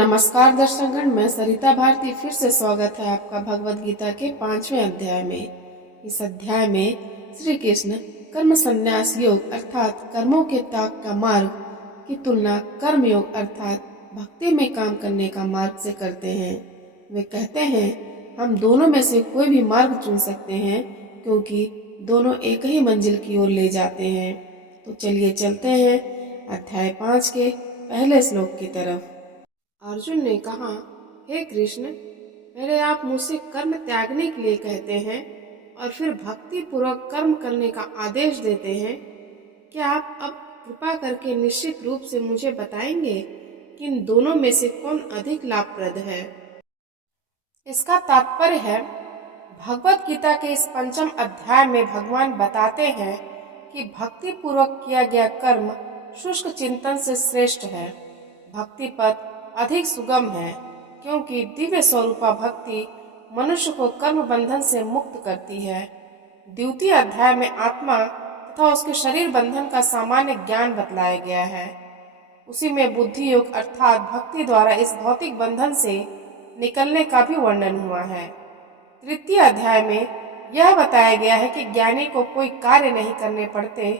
नमस्कार दर्शकगण, मैं सरिता भारती फिर से स्वागत है आपका भगवत गीता के 5वें अध्याय में। इस अध्याय में श्री कृष्ण कर्म संन्यास योग अर्थात कर्मों के त्याग का मार्ग की तुलना कर्म योग अर्थात भक्ति में काम करने का मार्ग से करते हैं। वे कहते हैं हम दोनों में से कोई भी मार्ग चुन सकते हैं क्योंकि दोनों एक ही मंजिल की ओर ले जाते हैं। तो चलिए चलते हैं अध्याय 5 के पहले श्लोक की तरफ। अर्जुन ने कहा, हे कृष्ण, पहले आप मुझसे कर्म त्यागने के लिए कहते हैं और फिर भक्ति पूर्वक कर्म करने का आदेश देते हैं। क्या आप अब कृपा करके निश्चित रूप से मुझे बताएंगे कि इन दोनों में से कौन अधिक लाभप्रद है? इसका तात्पर्य है, भगवत गीता के इस 5वें अध्याय में भगवान बताते हैं कि भक्ति पूर्वक किया गया कर्म शुष्क चिंतन से श्रेष्ठ है। भक्ति पथ अधिक सुगम है क्योंकि दिव्य स्वरूपा भक्ति मनुष्य को कर्म बंधन से मुक्त करती है। द्वितीय अध्याय में आत्मा तथा उसके शरीर बंधन का सामान्य ज्ञान बतलाया गया है। उसी में बुद्धि योग अर्थात भक्ति द्वारा इस भौतिक बंधन से निकलने का भी वर्णन हुआ है। तृतीय अध्याय में यह बताया गया है कि ज्ञानी को कोई कार्य नहीं करने पड़ते।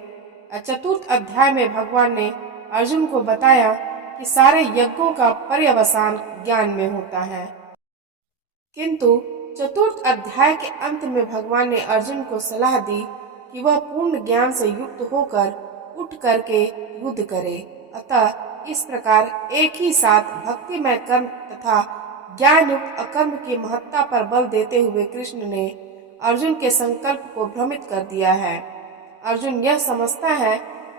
चतुर्थ अध्याय में भगवान ने अर्जुन को बताया कि सारे यज्ञों का पर्यवसान ज्ञान में होता है। किंतु चतुर्थ अध्याय के अंत में भगवान ने अर्जुन को सलाह दी कि वह पूर्ण ज्ञान से युक्त होकर उठ करके युद्ध करे। अतः इस प्रकार एक ही साथ भक्तिमय कर्म तथा ज्ञान युक्त अकर्म की महत्ता पर बल देते हुए कृष्ण ने अर्जुन के संकल्प को भ्रमित कर दिया है। अर्जुन यह समझता है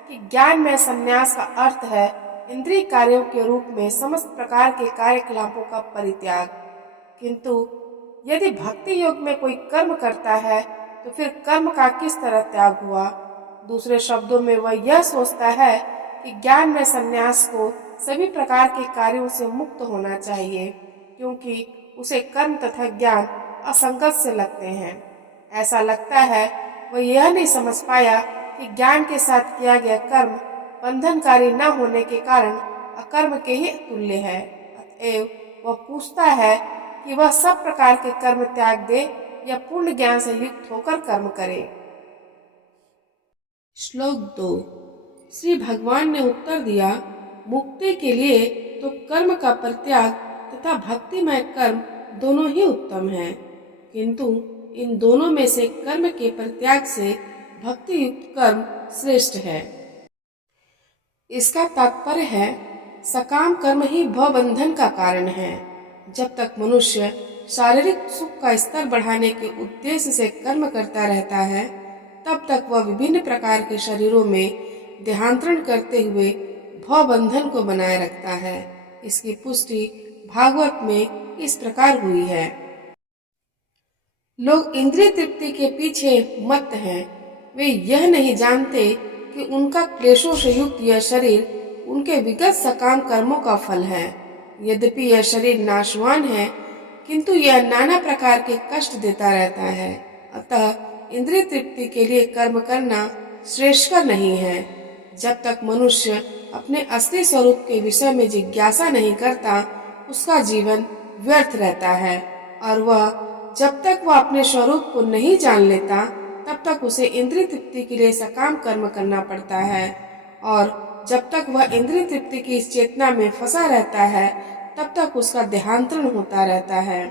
कि ज्ञान में संन्यास का अर्थ है इंद्रिय कार्यों के रूप में समस्त प्रकार के कार्यकलापों का परित्याग। किंतु यदि भक्ति योग में कोई कर्म करता है तो फिर कर्म का किस तरह त्याग हुआ? दूसरे शब्दों में वह यह सोचता है कि ज्ञान में संन्यास को सभी प्रकार के कार्यों से मुक्त होना चाहिए क्योंकि उसे कर्म तथा ज्ञान असंगत से लगते हैं। ऐसा लगता है वह यह नहीं समझ पाया कि ज्ञान के साथ किया गया कर्म बंधनकारी न होने के कारण अकर्म के ही तुल्य है। अतएव वह पूछता है कि वह सब प्रकार के कर्म त्याग दे या पूर्ण ज्ञान से युक्त होकर कर्म करे। श्लोक 2। श्री भगवान ने उत्तर दिया, मुक्ति के लिए तो कर्म का परित्याग तथा भक्तिमय कर्म दोनों ही उत्तम हैं, किंतु इन दोनों में से कर्म के परित्याग से भक्ति युक्त कर्म श्रेष्ठ है। इसका तात्पर्य है, सकाम कर्म ही भवबंधन का कारण है। जब तक मनुष्य शारीरिक सुख का स्तर बढ़ाने के उद्देश्य से कर्म करता रहता है, तब तक वह विभिन्न प्रकार के शरीरों में देहांतरण करते हुए भवबंधन को बनाए रखता है। इसकी पुष्टि भागवत में इस प्रकार हुई है। लोग इंद्रिय तृप्ति के पीछे मत हैं। वे यह नहीं जानते कि उनका क्लेशों से युक्त यह शरीर उनके विगत सकाम कर्मों का फल है। यद्यपि यह शरीर नाशवान है, किंतु यह नाना प्रकार के कष्ट देता रहता है। अतः इंद्रिय तृप्ति के लिए कर्म करना श्रेष्ठकर नहीं है। जब तक मनुष्य अपने असली स्वरूप के विषय में जिज्ञासा नहीं करता, उसका जीवन व्यर्थ रहता है और वह जब तक वह अपने स्वरूप को नहीं जान लेता, तब तक उसे इंद्रिय तृप्ति के लिए सकाम कर्म करना पड़ता है और जब तक वह इंद्रिय तृप्ति की इस चेतना में फंसा रहता है, तब तक उसका देहांतरण होता रहता है।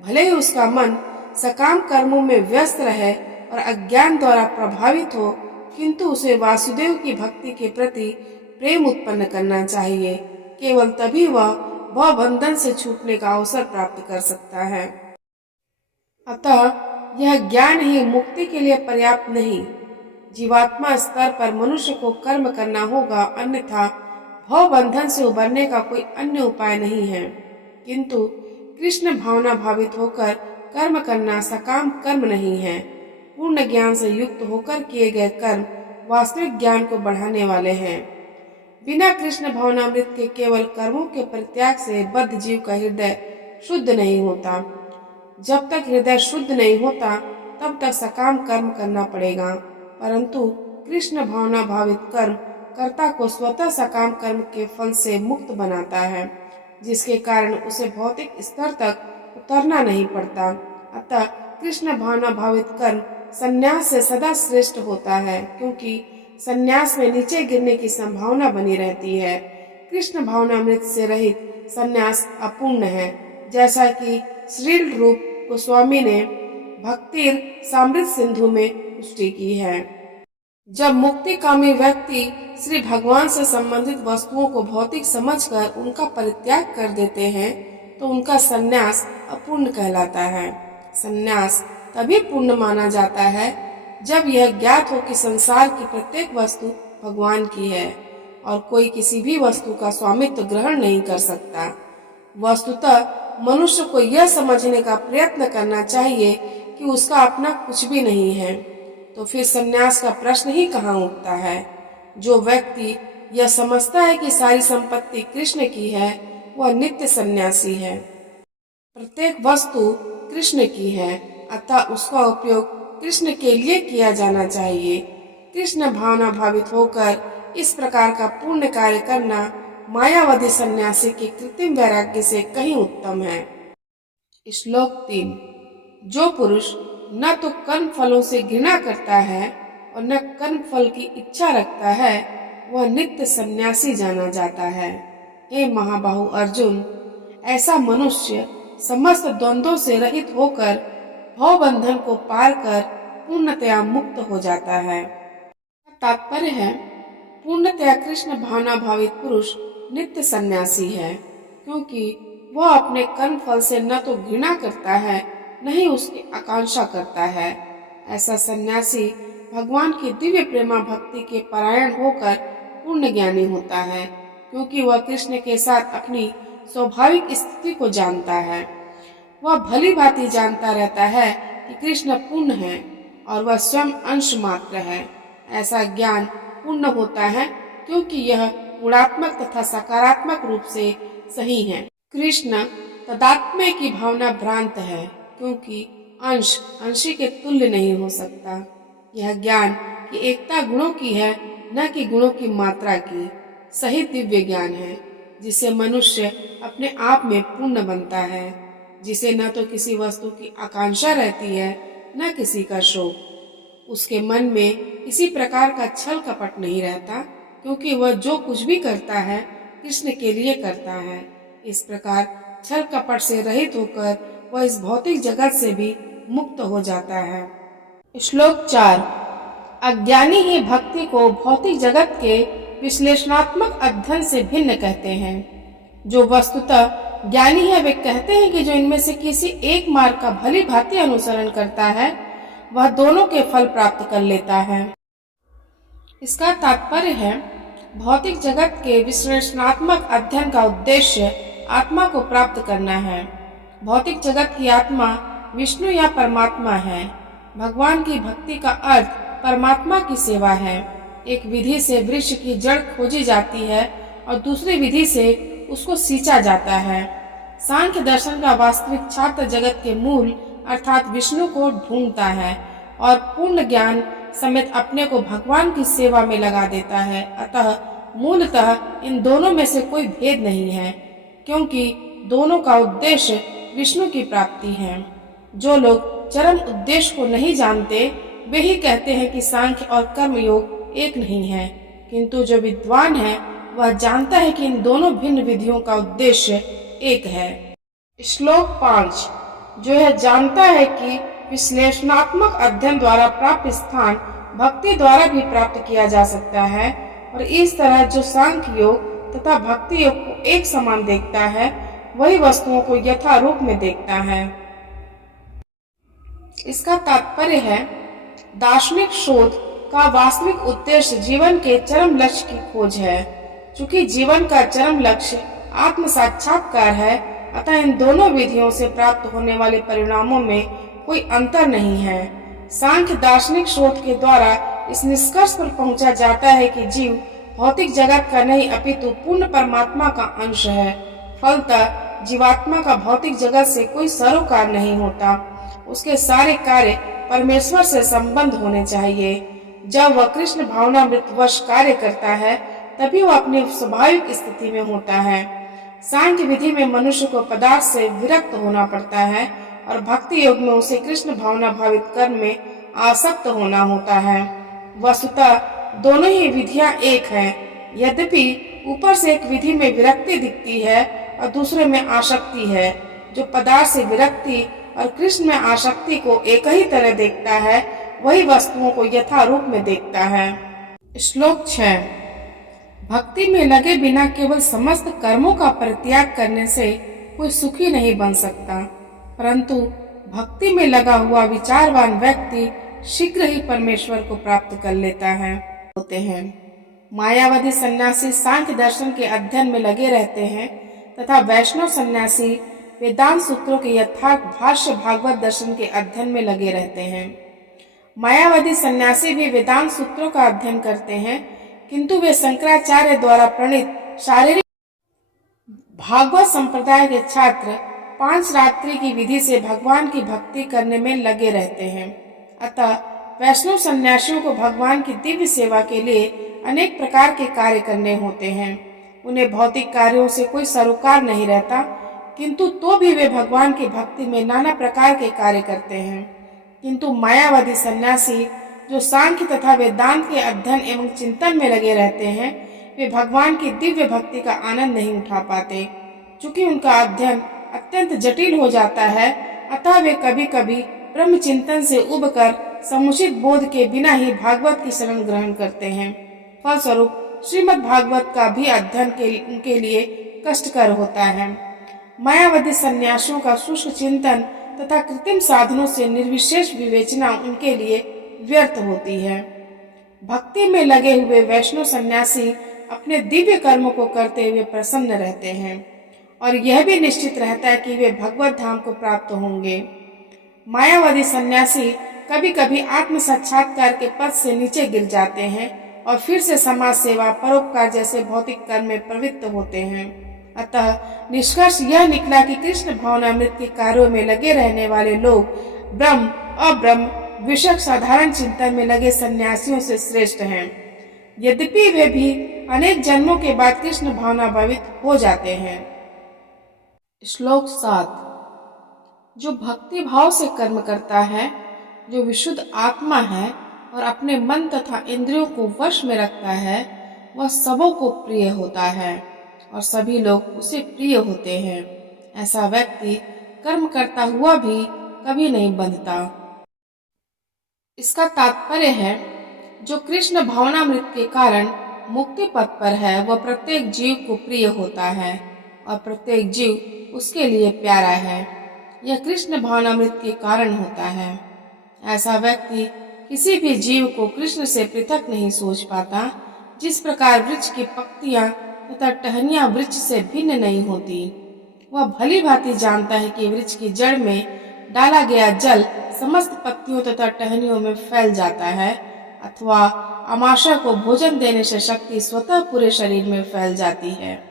भले ही उसका मन सकाम कर्मों में व्यस्त रहे और अज्ञान द्वारा प्रभावित हो, किंतु उसे वासुदेव की भक्ति के प्रति प्रेम उत्पन्न करना चाहिए। केवल तभी वह भवबंधन से छूटने का अवसर प्राप्त कर सकता है। अतः यह ज्ञान ही मुक्ति के लिए पर्याप्त नहीं। जीवात्मा स्तर पर मनुष्य को कर्म करना होगा, अन्यथा भवबंधन से उबरने का कोई अन्य उपाय नहीं है। किंतु कृष्ण भावना भावित होकर कर्म करना सकाम कर्म नहीं है। पूर्ण ज्ञान से युक्त होकर किए गए कर्म वास्तविक ज्ञान को बढ़ाने वाले हैं। बिना कृष्ण भावनामृत के केवल कर्मों के परित्याग से बद्ध जीव का हृदय शुद्ध नहीं होता। जब तक हृदय शुद्ध नहीं होता, तब तक सकाम कर्म करना पड़ेगा, परंतु कृष्ण भावना भावित कर्म कर्ता को स्वतः सकाम कर्म के फल से मुक्त बनाता है। जिसके कारण उसे भौतिक स्तर तक उतरना नहीं पड़ता। अतः कृष्ण भावना भावित कर्म संन्यास से सदा श्रेष्ठ होता है, क्योंकि संन्यास में नीचे गिरने की संभावना बनी रहती है। कृष्ण भावनामृत से रहित संन्यास अपूर्ण है, जैसा कि श्रील रूप गोस्वामी ने भक्तिर सामृत सिंधु में पुष्टि की है। जब मुक्तिकामी व्यक्ति श्री भगवान से संबंधित वस्तुओं को भौतिक समझकर उनका परित्याग कर देते हैं, तो उनका संन्यास अपूर्ण कहलाता है। संन्यास तभी पूर्ण माना जाता है जब यह ज्ञात हो कि संसार की प्रत्येक वस्तु भगवान की है और कोई किसी भी वस्तु का स्वामित्व ग्रहण नहीं कर सकता। वस्तुतः मनुष्य को यह समझने का प्रयत्न करना चाहिए कि उसका अपना कुछ भी नहीं है, तो फिर संन्यास का प्रश्न ही कहाँ उठता है। जो व्यक्ति यह समझता है कि सारी संपत्ति कृष्ण की है, वह नित्य सन्यासी है। प्रत्येक वस्तु कृष्ण की है, अतः उसका उपयोग कृष्ण के लिए किया जाना चाहिए। कृष्ण भावना भावित होकर इस प्रकार का पूर्ण कार्य करना मायावादी सन्यासी के कृत्रिम वैराग्य से कहीं उत्तम है। श्लोक 3। जो पुरुष न तो कर्म फलों से घृणा करता है और न कर्म फल की इच्छा रखता है, वह नित्य सन्यासी जाना जाता है। हे महाबाहु अर्जुन, ऐसा मनुष्य समस्त द्वंद्वों से रहित होकर भव बंधन को पार कर पूर्णतया मुक्त हो जाता है। तात्पर्य है, पूर्णतया कृष्ण भावना भावित पुरुष नित्य सन्यासी है, क्योंकि वह अपने कर्म फल से न तो घृणा करता है, न ही उसकी आकांक्षा करता है। ऐसा सन्यासी भगवान की दिव्य प्रेमा भक्ति के परायण होकर पूर्ण ज्ञानी होता है, क्योंकि वह कृष्ण के साथ अपनी स्वाभाविक स्थिति को जानता है। वह भली भांति जानता रहता है कि कृष्ण पूर्ण है और वह स्वयं अंश मात्र है। ऐसा ज्ञान पूर्ण होता है क्योंकि यह गुणात्मक तथा सकारात्मक रूप से सही है। कृष्ण तदात्म्य की भावना भ्रांत है, क्योंकि अंश अंशी के तुल्य नहीं हो सकता। यह ज्ञान की एकता गुणों की है, न कि गुणों की मात्रा की। सही दिव्य ज्ञान है, जिसे मनुष्य अपने आप में पूर्ण बनता है, जिसे न तो किसी वस्तु की आकांक्षा रहती है, न किसी का शोक। उसके मन में किसी प्रकार का छल कपट नहीं रहता, क्योंकि वह जो कुछ भी करता है कृष्ण के लिए करता है। इस प्रकार छल कपट से रहित होकर वह इस भौतिक जगत से भी मुक्त हो जाता है। श्लोक 4। अज्ञानी ही भक्ति को भौतिक जगत के विश्लेषणात्मक अध्ययन से भिन्न कहते हैं। जो वस्तुतः ज्ञानी है, वे कहते हैं कि जो इनमें से किसी एक मार्ग का भली भांति अनुसरण करता है, वह दोनों के फल प्राप्त कर लेता है। इसका तात्पर्य है, भौतिक जगत के विश्लेषणात्मक अध्ययन का उद्देश्य आत्मा को प्राप्त करना है। भौतिक जगत की आत्मा विष्णु या परमात्मा है। भगवान की भक्ति का अर्थ परमात्मा की सेवा है। एक विधि से वृक्ष की जड़ खोजी जाती है और दूसरी विधि से उसको सींचा जाता है। सांख्य दर्शन का वास्तविक छात्र जगत के मूल अर्थात विष्णु को ढूंढता है और पूर्ण ज्ञान समेत अपने को भगवान की सेवा में लगा देता है। अतः मूलतः इन दोनों में से कोई भेद नहीं है, क्योंकि दोनों का उद्देश्य विष्णु की प्राप्ति है। जो लोग चरम उद्देश्य को नहीं जानते, वे ही कहते हैं कि सांख्य और कर्म योग एक नहीं है, किंतु जो विद्वान है वह जानता है कि इन दोनों भिन्न विधियों का उद्देश्य एक है। श्लोक 5। जो यह जानता है कि विश्लेषणात्मक अध्ययन द्वारा प्राप्त स्थान भक्ति द्वारा भी प्राप्त किया जा सकता है, और इस तरह जो सांख्य योग तथा भक्ति योग को एक समान देखता है, वही वस्तुओं को यथा रूप में देखता है। इसका तात्पर्य है, दार्शनिक शोध का वास्तविक उद्देश्य जीवन के चरम लक्ष्य की खोज है। चूंकि जीवन का चरम लक्ष्य आत्म साक्षात्कार है, अतः इन दोनों विधियों से प्राप्त होने वाले परिणामों में कोई अंतर नहीं है। सांख्य दार्शनिक शोध के द्वारा इस निष्कर्ष पर पहुंचा जाता है कि जीव भौतिक जगत का नहीं अपितु पूर्ण परमात्मा का अंश है। फलतः जीवात्मा का भौतिक जगत से कोई सरोकार नहीं होता। उसके सारे कार्य परमेश्वर से संबंध होने चाहिए। जब वह कृष्ण भावनामृत वश कार्य करता है, तभी वह अपनी स्वाभाविक स्थिति में होता है। सांख्य विधि में मनुष्य को पदार्थ से विरक्त होना पड़ता है और भक्ति योग में उसे कृष्ण भावना भावित कर्म में आसक्त होना होता है। वस्तुतः दोनों ही विधियां एक हैं, यद्यपि ऊपर से एक विधि में विरक्ति दिखती है और दूसरे में आसक्ति है। जो पदार्थ से विरक्ति और कृष्ण में आसक्ति को एक ही तरह देखता है, वही वस्तुओं को यथारूप में देखता है। श्लोक 6। भक्ति में लगे बिना केवल समस्त कर्मों का परित्याग करने से कोई सुखी नहीं बन सकता, परंतु भक्ति में लगा हुआ विचारवान व्यक्ति शीघ्र ही परमेश्वर को प्राप्त कर लेता है। होते हैं मायावादी सन्यासी सांख्य दर्शन के अध्ययन में लगे रहते हैं तथा वैष्णव सन्यासी वेदांत सूत्रों के यथार्थ भाष्य भागवत दर्शन के अध्ययन में लगे रहते हैं। मायावादी सन्यासी भी वेदांत सूत्रों का अध्ययन करते हैं, किंतु वे शंकराचार्य द्वारा प्रणीत शारीरिक भागवत संप्रदाय के छात्र 5 रात्रि की विधि से भगवान की भक्ति करने में लगे रहते हैं। अतः वैष्णव सन्यासियों को भगवान की दिव्य सेवा के लिए अनेक प्रकार के कार्य करने होते हैं। उन्हें भौतिक कार्यों से कोई सरोकार नहीं रहता, किंतु तो भी वे भगवान की भक्ति में नाना प्रकार के कार्य करते हैं। किंतु मायावादी सन्यासी जो सांख्य तथा वेदांत के अध्ययन एवं चिंतन में लगे रहते हैं, वे भगवान की दिव्य भक्ति का आनंद नहीं उठा पाते। चूंकि उनका अध्ययन अत्यंत जटिल हो जाता है, अतः वे कभी कभी ब्रह्म चिंतन से उबकर समुचित बोध के बिना ही भागवत की शरण ग्रहण करते हैं। फलस्वरूप श्रीमद् भागवत का भी अध्ययन उनके लिए कष्टकर होता है। मायावादी सन्यासियों का शुष्क चिंतन तथा कृत्रिम साधनों से निर्विशेष विवेचना उनके लिए व्यर्थ होती है। भक्ति में लगे हुए वैष्णव सन्यासी अपने दिव्य कर्मों को करते हुए प्रसन्न रहते हैं और यह भी निश्चित रहता है कि वे भगवत धाम को प्राप्त होंगे। मायावादी सन्यासी कभी कभी आत्म साक्षात्कार के पद से नीचे गिर जाते हैं और फिर से समाज सेवा, परोपकार जैसे भौतिक कर्म में प्रवृत्त होते हैं। अतः निष्कर्ष यह निकला कि कृष्ण भावनामृत के कार्यों में लगे रहने वाले लोग ब्रह्म अब्रह्म विषयक साधारण चिंतन में लगे सन्यासियों से श्रेष्ठ हैं, यद्यपि वे भी अनेक जन्मों के बाद कृष्ण भावना भावित हो जाते हैं। श्लोक 7। जो भक्ति भाव से कर्म करता है, जो विशुद्ध आत्मा है और अपने मन तथा इंद्रियों को वश में रखता है, वह सबों को प्रिय होता है और सभी लोग उसे प्रिय होते हैं। ऐसा व्यक्ति कर्म करता हुआ भी कभी नहीं बंधता। इसका तात्पर्य है, जो कृष्ण भावनामृत के कारण मुक्ति पथ पर है, वह प्रत्येक जीव को प्रिय होता है और प्रत्येक जीव उसके लिए प्यारा है। यह कृष्ण भावनामृत के कारण होता है। ऐसा व्यक्ति किसी भी जीव को कृष्ण से पृथक नहीं सोच पाता। जिस प्रकार वृक्ष की पत्तियां तथा टहनियां वृक्ष से भिन्न नहीं होती, वह भली भांति जानता है कि वृक्ष की जड़ में डाला गया जल समस्त पत्तियों तथा टहनियों में फैल जाता है, अथवा आमाशय को भोजन देने से शक्ति स्वतः पूरे शरीर में फैल जाती है।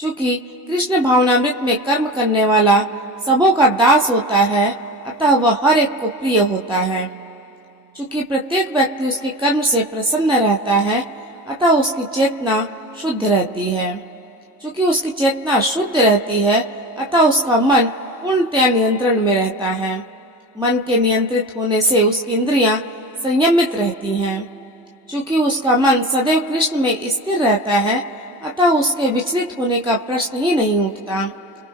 चूंकि कृष्ण भावनामृत में कर्म करने वाला सबों का दास होता है, अतः वह हर एक को प्रिय होता है। चूंकि प्रत्येक व्यक्ति उसके कर्म से प्रसन्न रहता है, अतः उसकी चेतना शुद्ध रहती है। चूंकि उसकी चेतना शुद्ध रहती है, अतः उसका मन पूर्णतया नियंत्रण में रहता है। मन के नियंत्रित होने से उसकी इंद्रियां संयमित रहती हैं। चूंकि उसका मन सदैव कृष्ण में स्थिर रहता है, अतः उसके विचलित होने का प्रश्न ही नहीं उठता।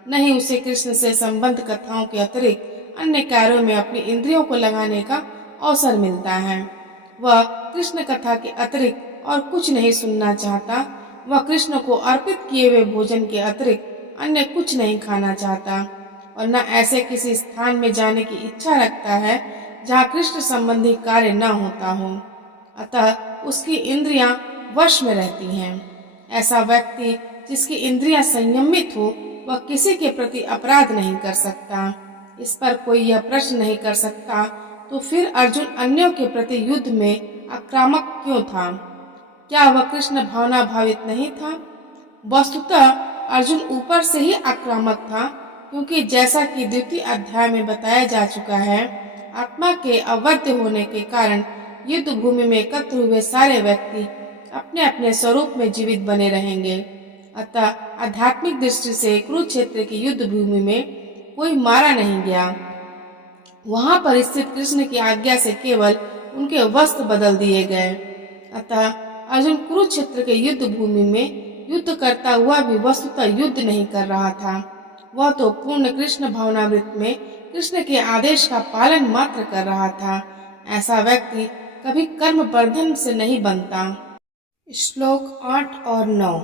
नहीं उसे कृष्ण से संबंध कथाओं के अतिरिक्त अन्य कार्यों में अपनी इंद्रियों को लगाने का अवसर मिलता है। वह कृष्ण कथा के अतिरिक्त और कुछ नहीं सुनना चाहता। वह कृष्ण को अर्पित किए हुए भोजन के अतिरिक्त अन्य कुछ नहीं खाना चाहता और न ऐसे किसी स्थान में जाने की इच्छा रखता है जहाँ कृष्ण संबंधी कार्य न होता हो। अतः उसकी इंद्रियां वश में रहती हैं। ऐसा व्यक्ति जिसकी इंद्रियां संयमित हो, वह किसी के प्रति अपराध नहीं कर सकता। इस पर कोई यह प्रश्न नहीं कर सकता, तो फिर अर्जुन अन्यों के प्रति युद्ध में आक्रामक क्यों था? क्या वह कृष्ण भावना भावित नहीं था? वस्तुतः अर्जुन ऊपर से ही आक्रामक था, क्योंकि जैसा कि द्वितीय अध्याय में बताया जा चुका है, आत्मा के अवध होने के कारण युद्ध भूमि में एकत्र हुए सारे व्यक्ति अपने अपने स्वरूप में जीवित बने रहेंगे। अतः आध्यात्मिक दृष्टि से कुरुक्षेत्र की युद्ध भूमि में कोई मारा नहीं गया। वहां पर स्थित कृष्ण की आज्ञा से केवल उनके वस्त्र बदल दिए गए। अतः अर्जुन कुरुक्षेत्र के युद्ध भूमि में युद्ध करता हुआ भी वस्तुतः युद्ध नहीं कर रहा था। वह तो पूर्ण कृष्ण भावनामृत में कृष्ण के आदेश का पालन मात्र कर रहा था। ऐसा व्यक्ति कभी कर्म बंधन से नहीं बनता। श्लोक 8 और 9।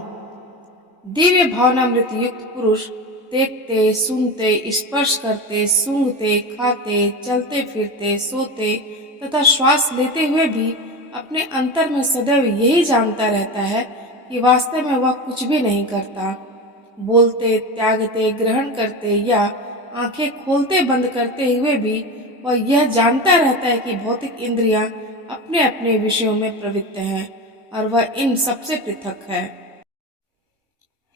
दिव्य भावनामृत युक्त पुरुष देखते, सुनते, स्पर्श करते, सूंघते, खाते, चलते फिरते, सोते तथा श्वास लेते हुए भी अपने अंतर में सदैव यही जानता रहता है कि वास्तव में वह कुछ भी नहीं करता। बोलते, त्यागते, ग्रहण करते या आंखें खोलते बंद करते हुए भी वह यह जानता रहता है कि भौतिक इंद्रियां अपने अपने विषयों में प्रवृत्त हैं और वह इन सबसे पृथक है।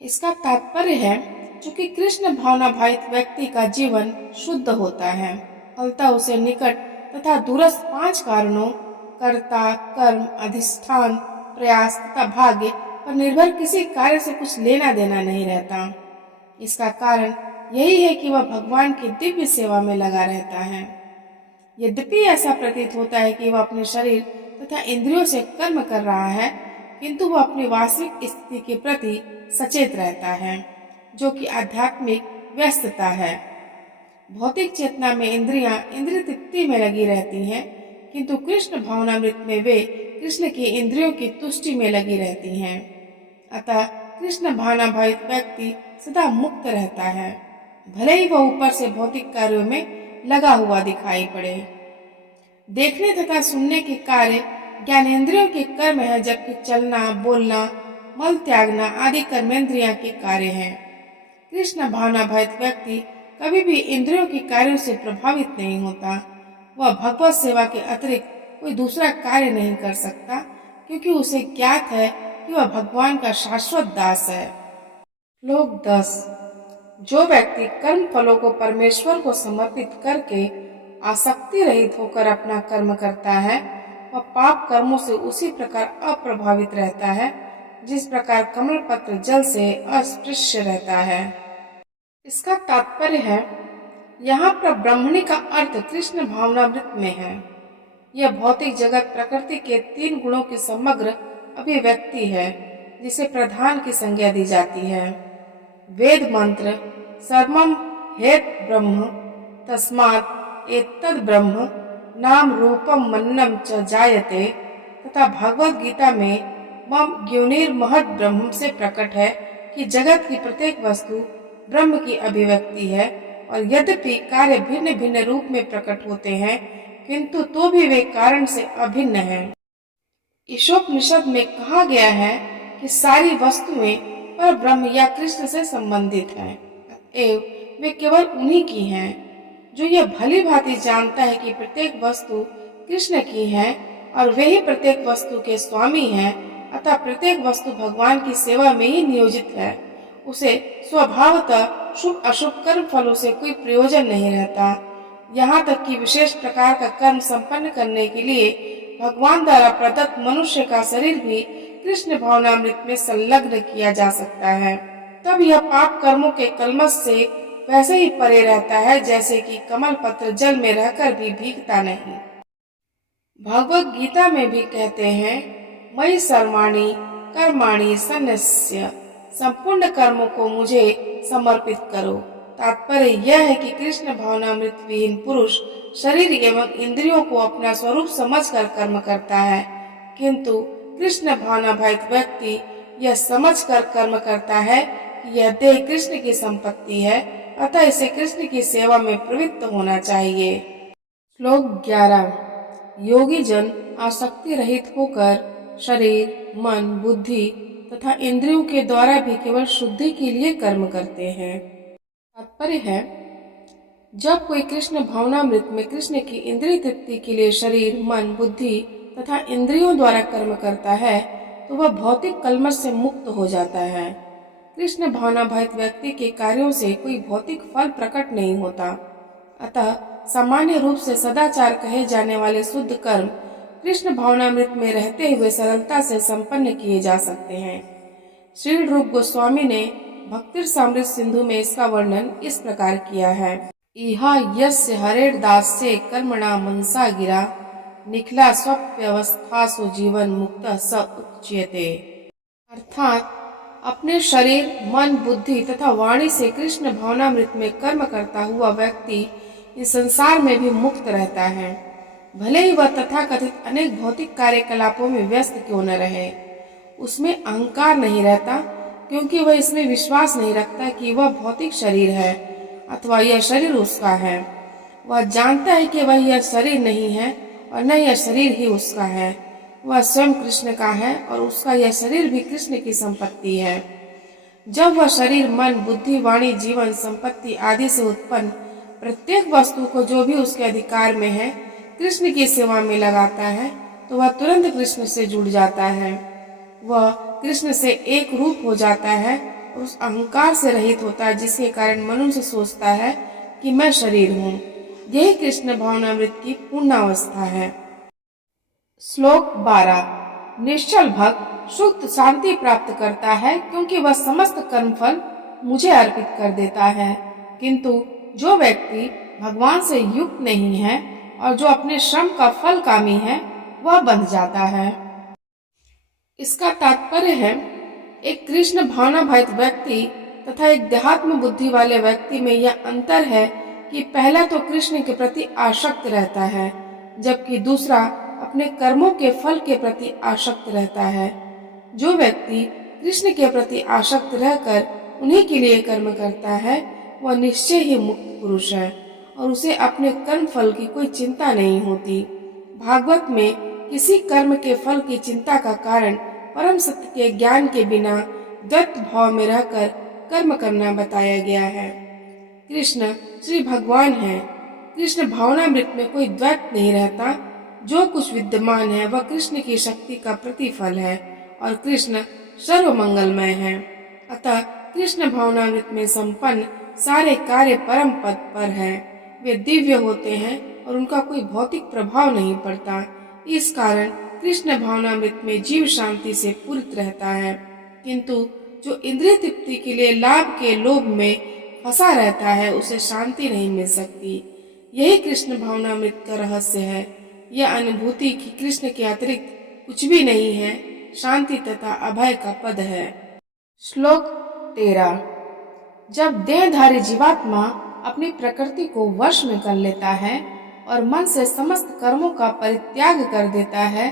इसका तात्पर्य है, चूंकि कृष्ण भावना भावित व्यक्ति का जीवन शुद्ध होता है, फलतः उसे निकट तथा दूरस्थ 5 कारणों कर्ता, कर्म, अधिष्ठान, प्रयास तथा भाग्य पर निर्भर किसी कार्य से कुछ लेना देना नहीं रहता। इसका कारण यही है कि वह भगवान की दिव्य सेवा में लगा रहता है। यद्यपि ऐसा प्रतीत होता है कि वह अपने शरीर तथा इंद्रियों से कर्म कर रहा है, किंतु वह अपनी वास्तविक स्थिति के प्रति सचेत रहता है, जो कि आध्यात्मिक व्यस्तता है। भौतिक चेतना में इंद्रियां इंद्रिय तृप्ति में लगी रहती हैं, किंतु कृष्ण भावनामृत में वे कृष्ण की इंद्रियों की तुष्टि में लगी रहती हैं। अतः कृष्ण भावना भावित व्यक्ति सदा मुक्त रहता है, भले ही वह ऊपर से भौतिक कार्यों में लगा हुआ दिखाई पड़े। देखने तथा सुनने के कार्य ज्ञानेंद्रियों के कर्म है, जबकि चलना, बोलना, मल त्यागना आदि कर्मेंद्रियां के कार्य हैं। कृष्ण भावना भावित व्यक्ति कभी भी इंद्रियों के कार्यों से प्रभावित नहीं होता। वह भगवत सेवा के अतिरिक्त कोई दूसरा कार्य नहीं कर सकता, क्योंकि उसे ज्ञात है कि वह भगवान का शाश्वत दास है। श्लोक 10। जो व्यक्ति कर्म फलों को परमेश्वर को समर्पित करके आसक्ति रहित होकर अपना कर्म करता है, वह पाप कर्मों से उसी प्रकार अप्रभावित रहता है जिस प्रकार कमल पत्र जल से अस्पृश्य रहता है। इसका तात्पर्य है, यहाँ पर ब्रह्मणी का अर्थ कृष्ण भावनामृत में है। यह भौतिक जगत प्रकृति के 3 गुणों की समग्र अभिव्यक्ति है, जिसे प्रधान की संज्ञा दी जाती है। वेद मंत्र सर्वम हेत ब्रह्म तस्मात् एतद् ब्रह्म नाम रूपम मन्नम च जायते तथा भगवद गीता में मम ज्ञानिर्महद् ब्रह्म से प्रकट है कि जगत की प्रत्येक वस्तु ब्रह्म की अभिव्यक्ति है, और यद्यपि कार्य भिन्न भिन्न रूप में प्रकट होते हैं, किंतु तो भी वे कारण से अभिन्न हैं। ईशोपनिषद में कहा गया है कि सारी वस्तुएं पर ब्रह्म या कृष्ण से संबंधित हैं, एवं वे केवल उन्हीं की हैं। जो यह भली भांति जानता है कि प्रत्येक वस्तु कृष्ण की है और वे ही प्रत्येक वस्तु के स्वामी हैं, अतः प्रत्येक वस्तु भगवान की सेवा में ही नियोजित है, उसे स्वभावतः शुभ अशुभ कर्म फलों से कोई प्रयोजन नहीं रहता। यहाँ तक कि विशेष प्रकार का कर्म संपन्न करने के लिए भगवान द्वारा प्रदत्त मनुष्य का शरीर भी कृष्ण भावनामृत में संलग्न किया जा सकता है। तब यह पाप कर्मों के कलमश से वैसे ही परे रहता है जैसे कि कमल पत्र जल में रहकर भी भीगता नहीं। भगवद गीता में भी कहते हैं, मयि सर्वाणि कर्माणि सन्न्यस्य, संपूर्ण कर्मों को मुझे समर्पित करो। तात्पर्य यह है कि कृष्ण भावनामृत विहीन पुरुष शरीर एवं इंद्रियों को अपना स्वरूप समझकर कर्म करता है, किंतु कृष्ण भावना भावित व्यक्ति यह समझकर कर्म करता है कि यह देह कृष्ण की संपत्ति है, अतः इसे कृष्ण की सेवा में प्रवृत्त होना चाहिए। श्लोक 11। योगी जन आसक्ति रहित होकर शरीर, मन, बुद्धि तथा इंद्रियों के द्वारा भी केवल शुद्धि के लिए कर्म करते हैं। तात्पर्य है, जब कोई कृष्ण भावनामृत में कृष्ण की इंद्रिय तृप्ति के लिए शरीर, मन, बुद्धि तथा इंद्रियों द्वारा कर्म करता है, तो वह भौतिक कलमश से मुक्त हो जाता है। कृष्ण भावना भावित व्यक्ति के कार्यों से कोई भौतिक फल प्रकट नहीं होता, अतः सामान्य रूप से सदाचार कहे जाने वाले शुद्ध कर्म कृष्ण भावनामृत में रहते हुए सरलता से संपन्न किए जा सकते हैं। श्री रूप गोस्वामी ने भक्तिरसामृत सिंधु में इसका वर्णन इस प्रकार किया है। इहा यस्य हरेर दास्य कर्मणा मनसा गिरा निखिला स्वप्यवस्था सो जीवन मुक्त स उच्यते। अर्थात अपने शरीर, मन, बुद्धि तथा वाणी से कृष्ण भावनामृत में कर्म करता हुआ व्यक्ति इस संसार में भी मुक्त रहता है, भले ही वह तथाकथित अनेक भौतिक कार्यकलापों में व्यस्त क्यों न रहे। उसमें अहंकार नहीं रहता, क्योंकि वह इसमें विश्वास नहीं रखता कि वह भौतिक शरीर है अथवा यह शरीर उसका है। वह जानता है कि वह यह शरीर नहीं है और न यह शरीर ही उसका है। वह स्वयं कृष्ण का है और उसका यह शरीर भी कृष्ण की संपत्ति है। जब वह शरीर, मन, बुद्धि, वाणी, जीवन, संपत्ति आदि से उत्पन्न प्रत्येक वस्तु को जो भी उसके अधिकार में है कृष्ण की सेवा में लगाता है, तो वह तुरंत कृष्ण से जुड़ जाता है। वह कृष्ण से एक रूप हो जाता है और उस अहंकार से रहित होता है जिसके कारण मनुष्य सोचता है कि मैं शरीर हूँ। यही कृष्ण भावनामृत की पूर्णावस्था है। श्लोक 12। निश्चल भक्त शुद्ध शांति प्राप्त करता है, क्योंकि वह समस्त कर्मफल मुझे अर्पित कर देता है। किंतु जो व्यक्ति भगवान से युक्त नहीं है और जो अपने श्रम का फल कामी है, वह बंध जाता है। इसका तात्पर्य है, एक कृष्ण भावना भक्त व्यक्ति तथा एक देहात्म बुद्धि वाले व्यक्ति में यह अंतर है कि पहला तो कृष्ण के प्रति आसक्त रहता है, जबकि दूसरा अपने कर्मों के फल के प्रति आसक्त रहता है। जो व्यक्ति कृष्ण के प्रति आसक्त रहकर उन्हीं के लिए कर्म करता है, वह निश्चय ही मुक्त पुरुष है और उसे अपने कर्म फल की कोई चिंता नहीं होती। भागवत में किसी कर्म के फल की चिंता का कारण परम सत्य के ज्ञान के बिना द्वैत भाव में रहकर कर्म करना बताया गया है। कृष्ण श्री भगवान है। कृष्ण भावनामृत में कोई द्वैत नहीं रहता। जो कुछ विद्यमान है वह कृष्ण की शक्ति का प्रतिफल है और कृष्ण सर्व मंगलमय है। अतः कृष्ण भावनामृत में संपन्न सारे कार्य परम पद पर है। वे दिव्य होते हैं और उनका कोई भौतिक प्रभाव नहीं पड़ता। इस कारण कृष्ण भावनामृत में जीव शांति से पूरित रहता है, किंतु जो इंद्रिय तृप्ति के लिए लाभ के लोभ में फंसा रहता है उसे शांति नहीं मिल सकती। यही कृष्ण भावनामृत का रहस्य है। यह अनुभूति कि कृष्ण के अतिरिक्त कुछ भी नहीं है, शांति तथा अभय का पद है। श्लोक 13। जब देहधारी जीवात्मा अपनी प्रकृति को वश में कर लेता है और मन से समस्त कर्मों का परित्याग कर देता है,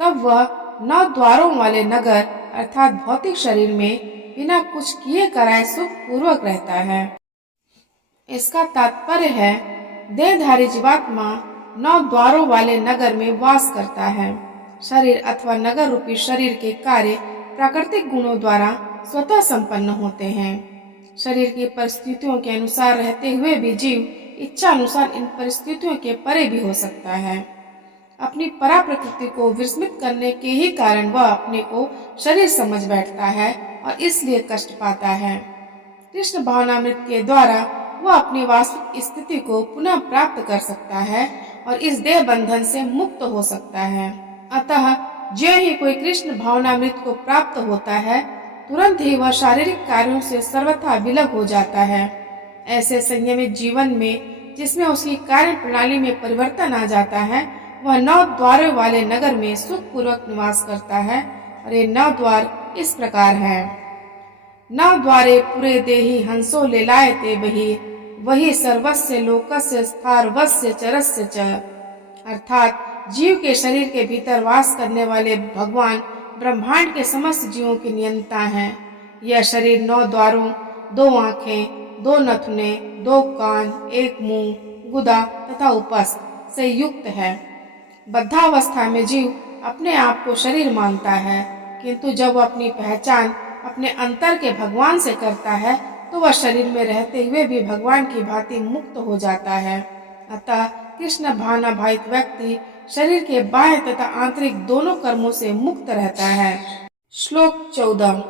तब वह 9 द्वारों वाले नगर अर्थात भौतिक शरीर में बिना कुछ किए कराए सुख पूर्वक रहता है। इसका तात्पर्य है, देहधारी जीवात्मा 9 द्वारों वाले नगर में वास करता है। शरीर अथवा नगर रूपी शरीर के कार्य प्राकृतिक गुणों द्वारा स्वतः संपन्न होते हैं। शरीर की परिस्थितियों के अनुसार रहते हुए भी जीव इच्छा अनुसार इन परिस्थितियों के परे भी हो सकता है। अपनी परा प्रकृति को विस्मृत करने के ही कारण वह अपने को शरीर समझ बैठता है और इसलिए कष्ट पाता है। कृष्ण भावनामृत के द्वारा वह अपनी वास्तविक स्थिति को पुनः प्राप्त कर सकता है और इस देह बंधन से मुक्त हो सकता है। अतः जो ही कोई कृष्ण भावनामृत को प्राप्त होता है, तुरंत ही वह शारीरिक कार्यों से सर्वथा विलग हो जाता है। ऐसे संयमित जीवन में जिसमें उसकी कार्य प्रणाली में परिवर्तन आ जाता है, वह 9 द्वारों वाले नगर में सुख पूर्वक निवास करता है और ये 9 द्वार इस प्रकार हैं। 9 द्वारे पुरे देहि हंसो लेलायते बहि वही सर्वस्य लोकस्य स्थारवस्य चरस्य च। अर्थात जीव के शरीर के भीतर वास करने वाले भगवान ब्रह्मांड के समस्त जीवों के नियंता हैं। यह शरीर 9 द्वारों, 2 आँखें, 2 नथुने, 2 कान, 1 मुंह, गुदा तथा उपस्थ से युक्त है। बद्धावस्था में जीव अपने आप को शरीर मानता है, किंतु जब वह अपनी पहचान अपने अंतर के भगवान से करता है तो वह शरीर में रहते हुए भी भगवान की भांति मुक्त हो जाता है। अतः कृष्ण भावना भावित व्यक्ति शरीर के बाह्य तथा आंतरिक दोनों कर्मों से मुक्त रहता है। श्लोक 14।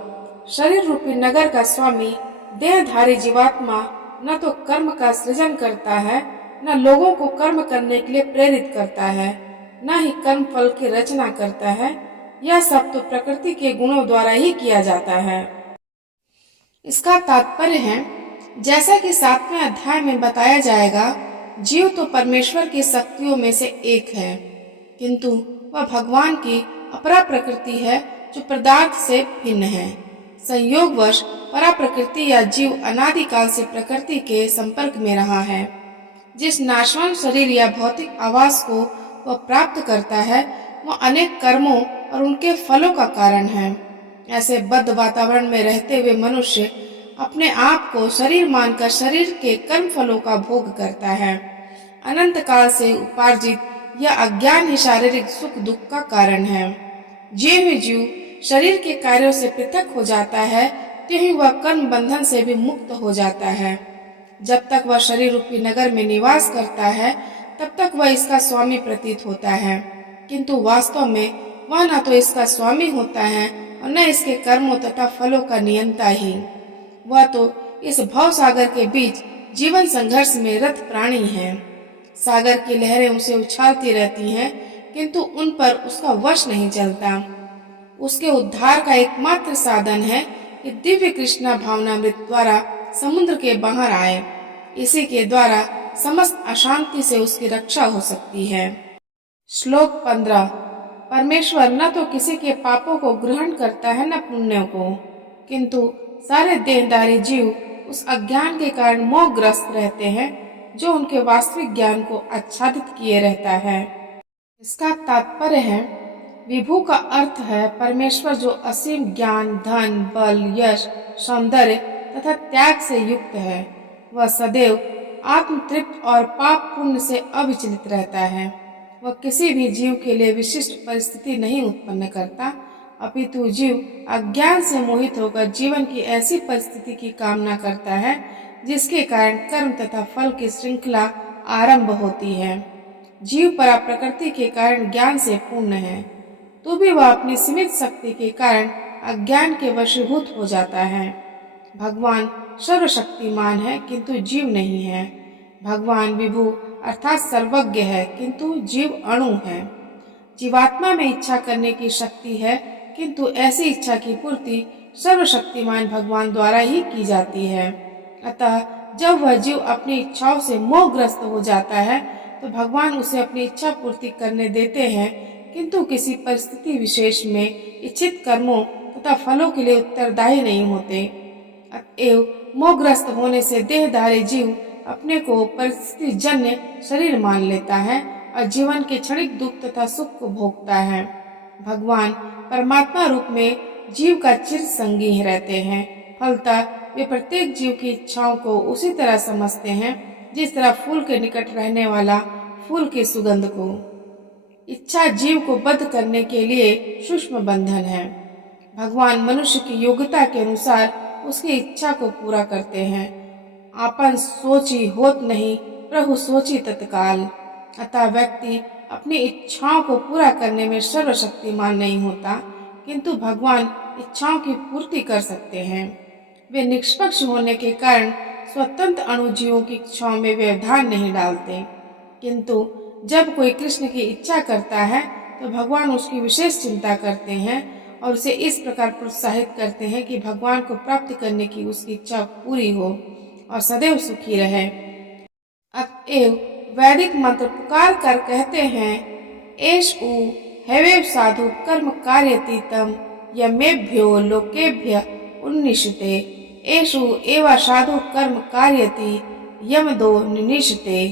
शरीर रूपी नगर का स्वामी देहधारी जीवात्मा न तो कर्म का सृजन करता है, न लोगों को कर्म करने के लिए प्रेरित करता है, न ही कर्म फल की रचना करता है। यह सब तो प्रकृति के गुणों द्वारा ही किया जाता है। इसका तात्पर्य है, जैसा कि 7वें अध्याय में बताया जाएगा, जीव तो परमेश्वर की शक्तियों में से एक है, किंतु वह भगवान की अपरा प्रकृति है जो पदार्थ से भिन्न है। संयोगवश परा प्रकृति या जीव अनादिकाल से प्रकृति के संपर्क में रहा है। जिस नाशवान शरीर या भौतिक आवास को वह प्राप्त करता है, वह अनेक कर्मों और उनके फलों का कारण है। ऐसे बद्ध वातावरण में रहते हुए मनुष्य अपने आप को शरीर मानकर शरीर के कर्म फलों का भोग करता है। अनंत काल से उपार्जित यह अज्ञान ही शारीरिक सुख दुख का कारण है। ज्यों ही जीव शरीर के कार्यों से पृथक हो जाता है, त्यों ही वह कर्म बंधन से भी मुक्त हो जाता है। जब तक वह शरीर रूपी नगर में निवास करता है, तब तक वह इसका स्वामी प्रतीत होता है, किंतु वास्तव में वह न तो इसका स्वामी होता है और न इसके कर्मों तथा फलों का नियंता ही। वह तो इस भव सागर के बीच जीवन संघर्ष में रत प्राणी है। सागर की लहरें उसे उछालती रहती हैं, किंतु उन पर उसका वश नहीं चलता। उसके उद्धार का एकमात्र साधन है कि दिव्य कृष्णा भावनामृत द्वारा समुद्र के बाहर आए। इसी के द्वारा समस्त अशांति से उसकी रक्षा हो सकती है। श्लोक 15। परमेश्वर न तो किसी के पापों को ग्रहण करता है न पुण्यों को, किंतु सारे देहधारी जीव उस अज्ञान के कारण मोहग्रस्त रहते हैं जो उनके वास्तविक ज्ञान को आच्छादित किए रहता है। इसका तात्पर्य है, विभु का अर्थ है परमेश्वर जो असीम ज्ञान, धन, बल, यश, सौंदर्य तथा त्याग से युक्त है। वह सदैव आत्मतृप्त और पाप पुण्य से अविचलित रहता है। वह किसी भी जीव के लिए विशिष्ट परिस्थिति नहीं उत्पन्न करता, अपितु जीव अज्ञान से मोहित होकर जीवन की ऐसी परिस्थिति की कामना करता है जिसके कारण कर्म तथा फल की श्रृंखला आरंभ होती है। जीव परा प्रकृति के कारण ज्ञान से पूर्ण है, तो भी वह अपनी सीमित शक्ति के कारण अज्ञान के वशीभूत हो जाता है। भगवान सर्वशक्तिमान है, किंतु जीव नहीं है। भगवान विभु अर्थात सर्वज्ञ है, किंतु जीव अणु है। जीवात्मा में इच्छा करने की शक्ति है, किंतु ऐसी इच्छा की पूर्ति सर्वशक्तिमान भगवान द्वारा ही की जाती है। अतः जब वह जीव अपनी इच्छाओं से मोहग्रस्त हो जाता है, तो भगवान उसे अपनी इच्छा पूर्ति करने देते हैं, किंतु किसी परिस्थिति विशेष में इच्छित कर्मों तथा फलों के लिए उत्तरदायी नहीं होते। अतएव मोहग्रस्त होने से देहधारी जीव अपने को परिस्थिति जन्य शरीर मान लेता है और जीवन के क्षणिक दुख तथा सुख को भोगता है। भगवान परमात्मा रूप में जीव का चिर संगी रहते हैं। फलतः वे प्रत्येक जीव की इच्छाओं को उसी तरह समझते हैं जिस तरह फूल के निकट रहने वाला फूल की सुगंध को। इच्छा जीव को बद्ध करने के लिए सूक्ष्म बंधन है। भगवान मनुष्य की योग्यता के अनुसार उसकी इच्छा को पूरा करते हैं। आपन सोची होत नहीं, प्रभु सोची तत्काल। अतः व्यक्ति अपनी इच्छाओं को पूरा करने में सर्वशक्तिमान नहीं होता, किंतु भगवान इच्छाओं की पूर्ति कर सकते हैं। वे निष्पक्ष होने के कारण स्वतंत्र अणुजीवों की इच्छाओं में व्यवधान नहीं डालते, किंतु जब कोई कृष्ण की इच्छा करता है तो भगवान उसकी विशेष चिंता करते हैं और उसे इस प्रकार प्रोत्साहित करते हैं कि भगवान को प्राप्त करने की उसकी इच्छा पूरी हो और सदैव सुखी रहे। अतएव वैदिक मंत्र पुकार कर कहते हैं, एष उ हैवेव साधु कर्म कार्यतीतम यमेभ्यो लोकेभ्य उन्निशते एषु एवा साधु कर्म कार्यति यमदो निनिशते।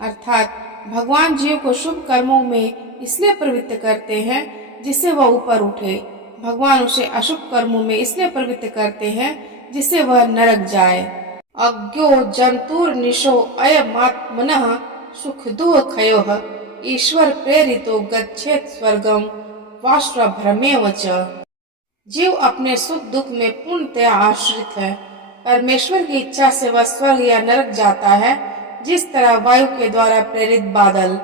अर्थात भगवान जीव को शुभ कर्मों में इसलिए प्रवृत्त करते हैं जिससे वह ऊपर उठे। भगवान उसे अशुभ कर्मों में इसलिए प्रवृत्त करते हैं जिससे वह नरक जाए। अज्ञो जंतुर्निशो अयमात्मनः सुख दुख खयोः ईश्वर प्रेरितो गच्छेत स्वर्गम वाश्वभ्रमेव च। जीव अपने सुख दुख में पूर्णतया आश्रित है। परमेश्वर की इच्छा से वह स्वर्ग या नरक जाता है, जिस तरह वायु के द्वारा प्रेरित बादल।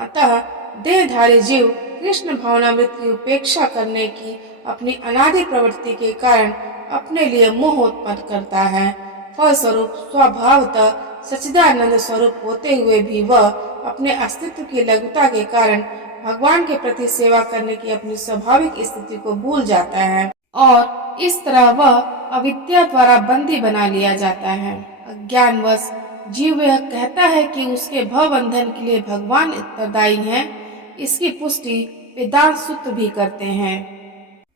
अतः देहधारी जीव कृष्ण भावनामृत की उपेक्षा करने की अपनी अनादि प्रवृत्ति के कारण अपने लिए मोह उत्पन्न करता है। फलस्वरूप स्वभावतः सच्चिदानंद स्वरूप होते हुए भी वह अपने अस्तित्व की लघुता के कारण भगवान के प्रति सेवा करने की अपनी स्वाभाविक स्थिति को भूल जाता है और इस तरह वह अविद्या द्वारा बंदी बना लिया जाता है। अज्ञानवश जीव यह कहता है कि उसके भवबंधन के लिए भगवान उत्तरदायी हैं। इसकी पुष्टि वेदांत सूत्र भी करते हैं।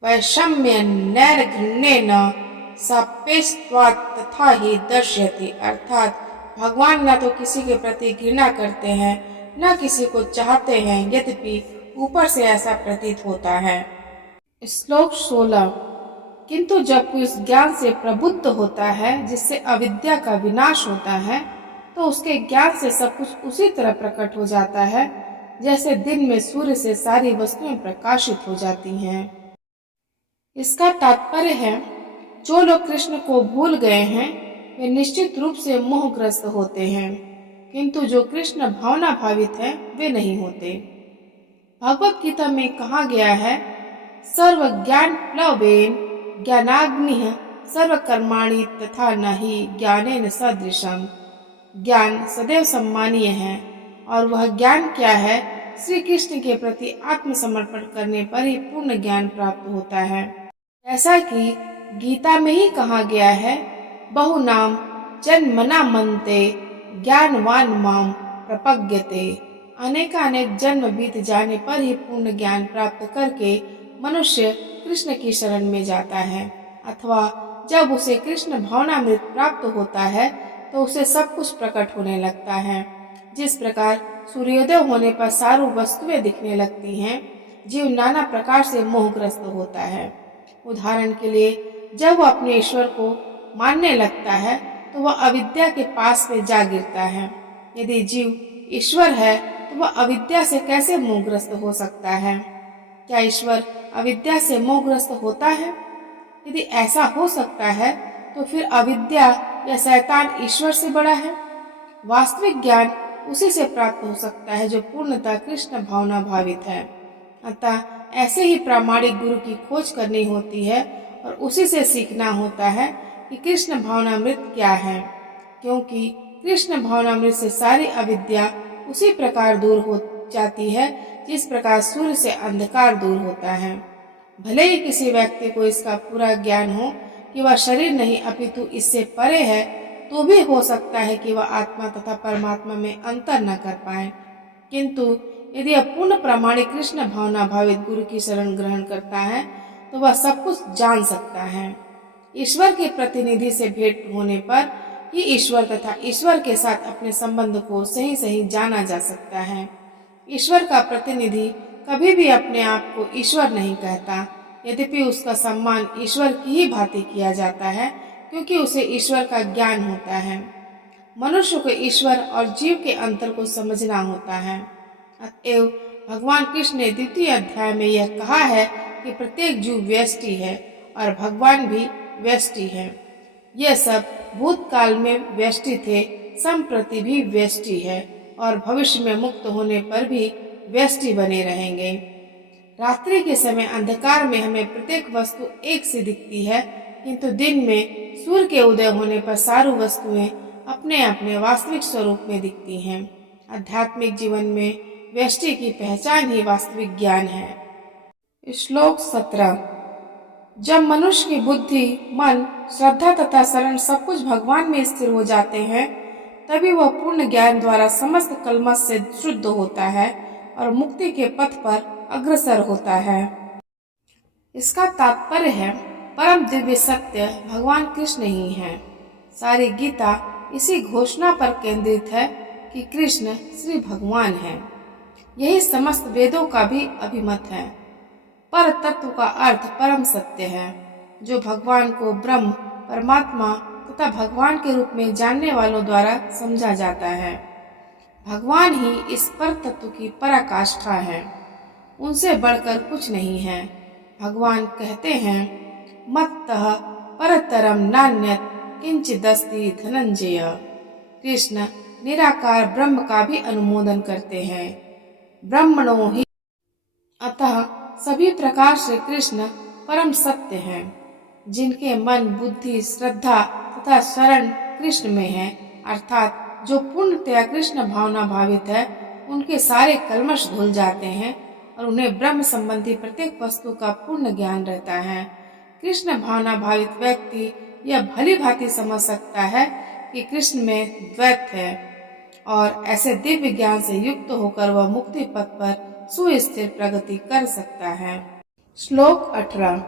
वैषम्य नैर्घृण्येन सापेक्षत्वात् तथा ही दर्श्यते, अर्थात भगवान न तो किसी के प्रति घृणा करते हैं न किसी को चाहते हैं, यद्यपि ऊपर से ऐसा प्रतीत होता है। श्लोक 16। किंतु जब कोई उस ज्ञान से प्रबुद्ध होता है जिससे अविद्या का विनाश होता है, तो उसके ज्ञान से सब कुछ उसी तरह प्रकट हो जाता है जैसे दिन में सूर्य से सारी वस्तुएं प्रकाशित हो जाती हैं। इसका तात्पर्य है, जो लोग कृष्ण को भूल गए हैं वे निश्चित रूप से मोहग्रस्त होते हैं, किंतु जो कृष्ण भावना भावित हैं वे नहीं होते। भगवत गीता में कहा गया है, सर्व ज्ञान प्लवेन ज्ञानाग्निः सर्व कर्माणि तथा न ही ज्ञानेन सदृशम। ज्ञान सदैव सम्मानीय है और वह ज्ञान क्या है? श्री कृष्ण के प्रति आत्मसमर्पण करने पर ही पूर्ण ज्ञान प्राप्त होता है। ऐसा कि गीता में ही कहा गया है, बहुनाम जन्मना मन्ते ज्ञानवान माम प्रपद्यते। अनेकानेक जन्म बीत जाने पर ही पूर्ण ज्ञान प्राप्त करके मनुष्य कृष्ण की शरण में जाता है, अथवा जब उसे कृष्ण भावनामृत प्राप्त होता है तो उसे सब कुछ प्रकट होने लगता है। जिस प्रकार सूर्योदय होने पर सारी वस्तुएं दिखने लगती हैं, जीव नाना प्रकार से मोहग्रस्त होता है। उदाहरण के लिए, जब वह अपने ईश्वर को मानने लगता है तो वह अविद्या के पास में जा गिरता है। यदि जीव ईश्वर है तो वह अविद्या से कैसे मोहग्रस्त हो सकता है? क्या ईश्वर अविद्या से मोहग्रस्त होता है? यदि ऐसा हो सकता है तो फिर अविद्या या शैतान ईश्वर से बड़ा है? वास्तविक ज्ञान उसी से प्राप्त हो सकता है जो पूर्णतः कृष्ण भावना भावित है। अतः ऐसे ही प्रामाणिक गुरु की खोज करनी होती है और उसी से सीखना होता है कि कृष्ण भावनामृत क्या है, क्योंकि कृष्ण भावनामृत से सारी अविद्या उसी प्रकार दूर हो जाती है जिस प्रकार सूर्य से अंधकार दूर होता है। भले ही किसी व्यक्ति को इसका पूरा ज्ञान हो कि वह शरीर नहीं अपितु इससे परे है, तो भी हो सकता है कि वह आत्मा तथा परमात्मा में अंतर न कर पाए। किंतु यदि वह पूर्ण प्रामाणिक कृष्ण भावना भावित गुरु की शरण ग्रहण करता है तो वह सब कुछ जान सकता है। ईश्वर के प्रतिनिधि से भेंट होने पर ही ईश्वर तथा ईश्वर के साथ अपने संबंध को सही सही जाना जा सकता है। ईश्वर का प्रतिनिधि कभी भी अपने आप को ईश्वर नहीं कहता, यद्यपि उसका सम्मान ईश्वर की ही भांति किया जाता है, क्योंकि उसे ईश्वर का ज्ञान होता है। मनुष्य को ईश्वर और जीव के अंतर को समझना होता है। अतएव भगवान कृष्ण ने द्वितीय अध्याय में यह कहा है कि प्रत्येक जीव व्यष्टि है और भगवान भी व्यष्टि है। यह सब भूतकाल में व्यष्टि थे, संप्रति भी व्यष्टि है और भविष्य में मुक्त होने पर भी व्यष्टि बने रहेंगे। रात्रि के समय अंधकार में हमें प्रत्येक वस्तु एक सी दिखती है, किंतु दिन में सूर्य के उदय होने पर सारी वस्तुएं अपने अपने वास्तविक स्वरूप में दिखती हैं। आध्यात्मिक जीवन में व्यष्टि की पहचान ही वास्तविक ज्ञान है। श्लोक 17। जब मनुष्य की बुद्धि, मन, श्रद्धा तथा शरण सब कुछ भगवान में स्थिर हो जाते हैं, तभी वह पूर्ण ज्ञान द्वारा समस्त कल्मश से शुद्ध होता है और मुक्ति के पथ पर अग्रसर होता है। इसका तात्पर्य है, परम दिव्य सत्य भगवान कृष्ण ही है। सारी गीता इसी घोषणा पर केंद्रित है कि कृष्ण श्री भगवान है। यही समस्त वेदों का भी अभिमत है। पर तत्व का अर्थ परम सत्य है, जो भगवान को ब्रह्म, परमात्मा तथा भगवान के रूप में जानने वालों द्वारा समझा जाता है। भगवान ही इस पर तत्व की पराकाष्ठा है, उनसे बढ़कर कुछ नहीं है। भगवान कहते हैं, मत्तः परतरम नान्यत् किंचिदस्ति धनंजय। कृष्ण निराकार ब्रह्म का भी अनुमोदन करते हैं। ब्रह्मणो ही, अतः सभी प्रकार से कृष्ण परम सत्य हैं। जिनके मन, बुद्धि, श्रद्धा तथा शरण कृष्ण में है, अर्थात जो पूर्णतया कृष्ण भावना भावित है, उनके सारे कल्मश धुल जाते हैं और उन्हें ब्रह्म संबंधी प्रत्येक वस्तु का पूर्ण ज्ञान रहता है। कृष्ण भावना भावित व्यक्ति यह भली भांति समझ सकता है कि कृष्ण में द्वैत है और ऐसे दिव्य ज्ञान से युक्त होकर वह मुक्ति पथ पर सुस्थिर प्रगति कर सकता है। श्लोक 18।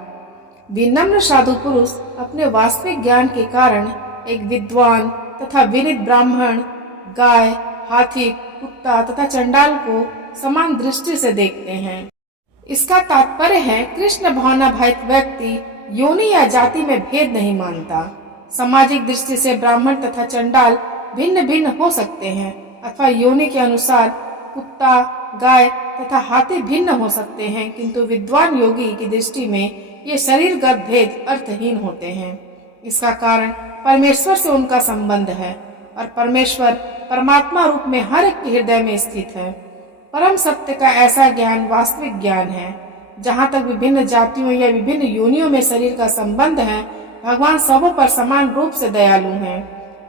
विनम्र साधु पुरुष अपने वास्तविक ज्ञान के कारण एक विद्वान तथा विनीत ब्राह्मण, गाय, हाथी, कुत्ता तथा चंडाल को समान दृष्टि से देखते हैं। इसका तात्पर्य है कृष्ण भावना भावित व्यक्ति योनि या जाति में भेद नहीं मानता। सामाजिक दृष्टि से ब्राह्मण तथा चंडाल भिन्न भिन्न हो सकते हैं अथवा योनि के अनुसार कुत्ता, गाय तथा हाथी भिन्न हो सकते हैं, किंतु विद्वान योगी की दृष्टि में ये शरीरगत भेद अर्थहीन होते हैं। इसका कारण परमेश्वर से उनका संबंध है और परमेश्वर परमात्मा रूप में हर एक के हृदय में स्थित है। परम सत्य का ऐसा ज्ञान वास्तविक ज्ञान है। जहाँ तक विभिन्न जातियों या विभिन्न योनियों में शरीर का संबंध है, भगवान सबों पर समान रूप से दयालु हैं,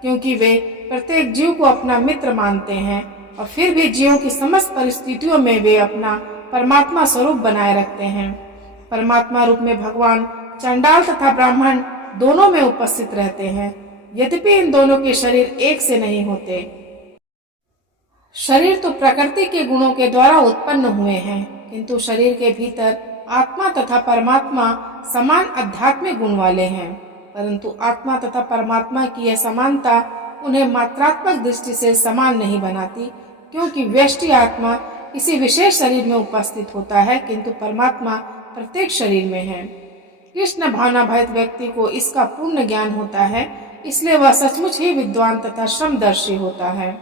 क्योंकि वे प्रत्येक जीव को अपना मित्र मानते हैं और फिर भी जीवों की समस्त परिस्थितियों में वे अपना परमात्मा स्वरूप बनाए रखते हैं। परमात्मा रूप में भगवान चंडाल तथा ब्राह्मण दोनों में उपस्थित रहते हैं, यद्यपि इन दोनों के शरीर एक से नहीं होते। शरीर तो प्रकृति के गुणों के द्वारा उत्पन्न हुए हैं, किंतु शरीर के भीतर आत्मा तथा परमात्मा समान आध्यात्मिक गुण वाले हैं, परंतु आत्मा तथा परमात्मा की यह समानता उन्हें मात्रात्मक दृष्टि से समान नहीं बनाती, क्योंकि व्यष्टि आत्मा किसी विशेष शरीर में उपस्थित होता है, किंतु परमात्मा प्रत्येक शरीर में है। कृष्ण भावना भावित व्यक्ति को इसका पूर्ण ज्ञान होता है, इसलिए वह सचमुच ही विद्वान तथा श्रमदर्शी होता है।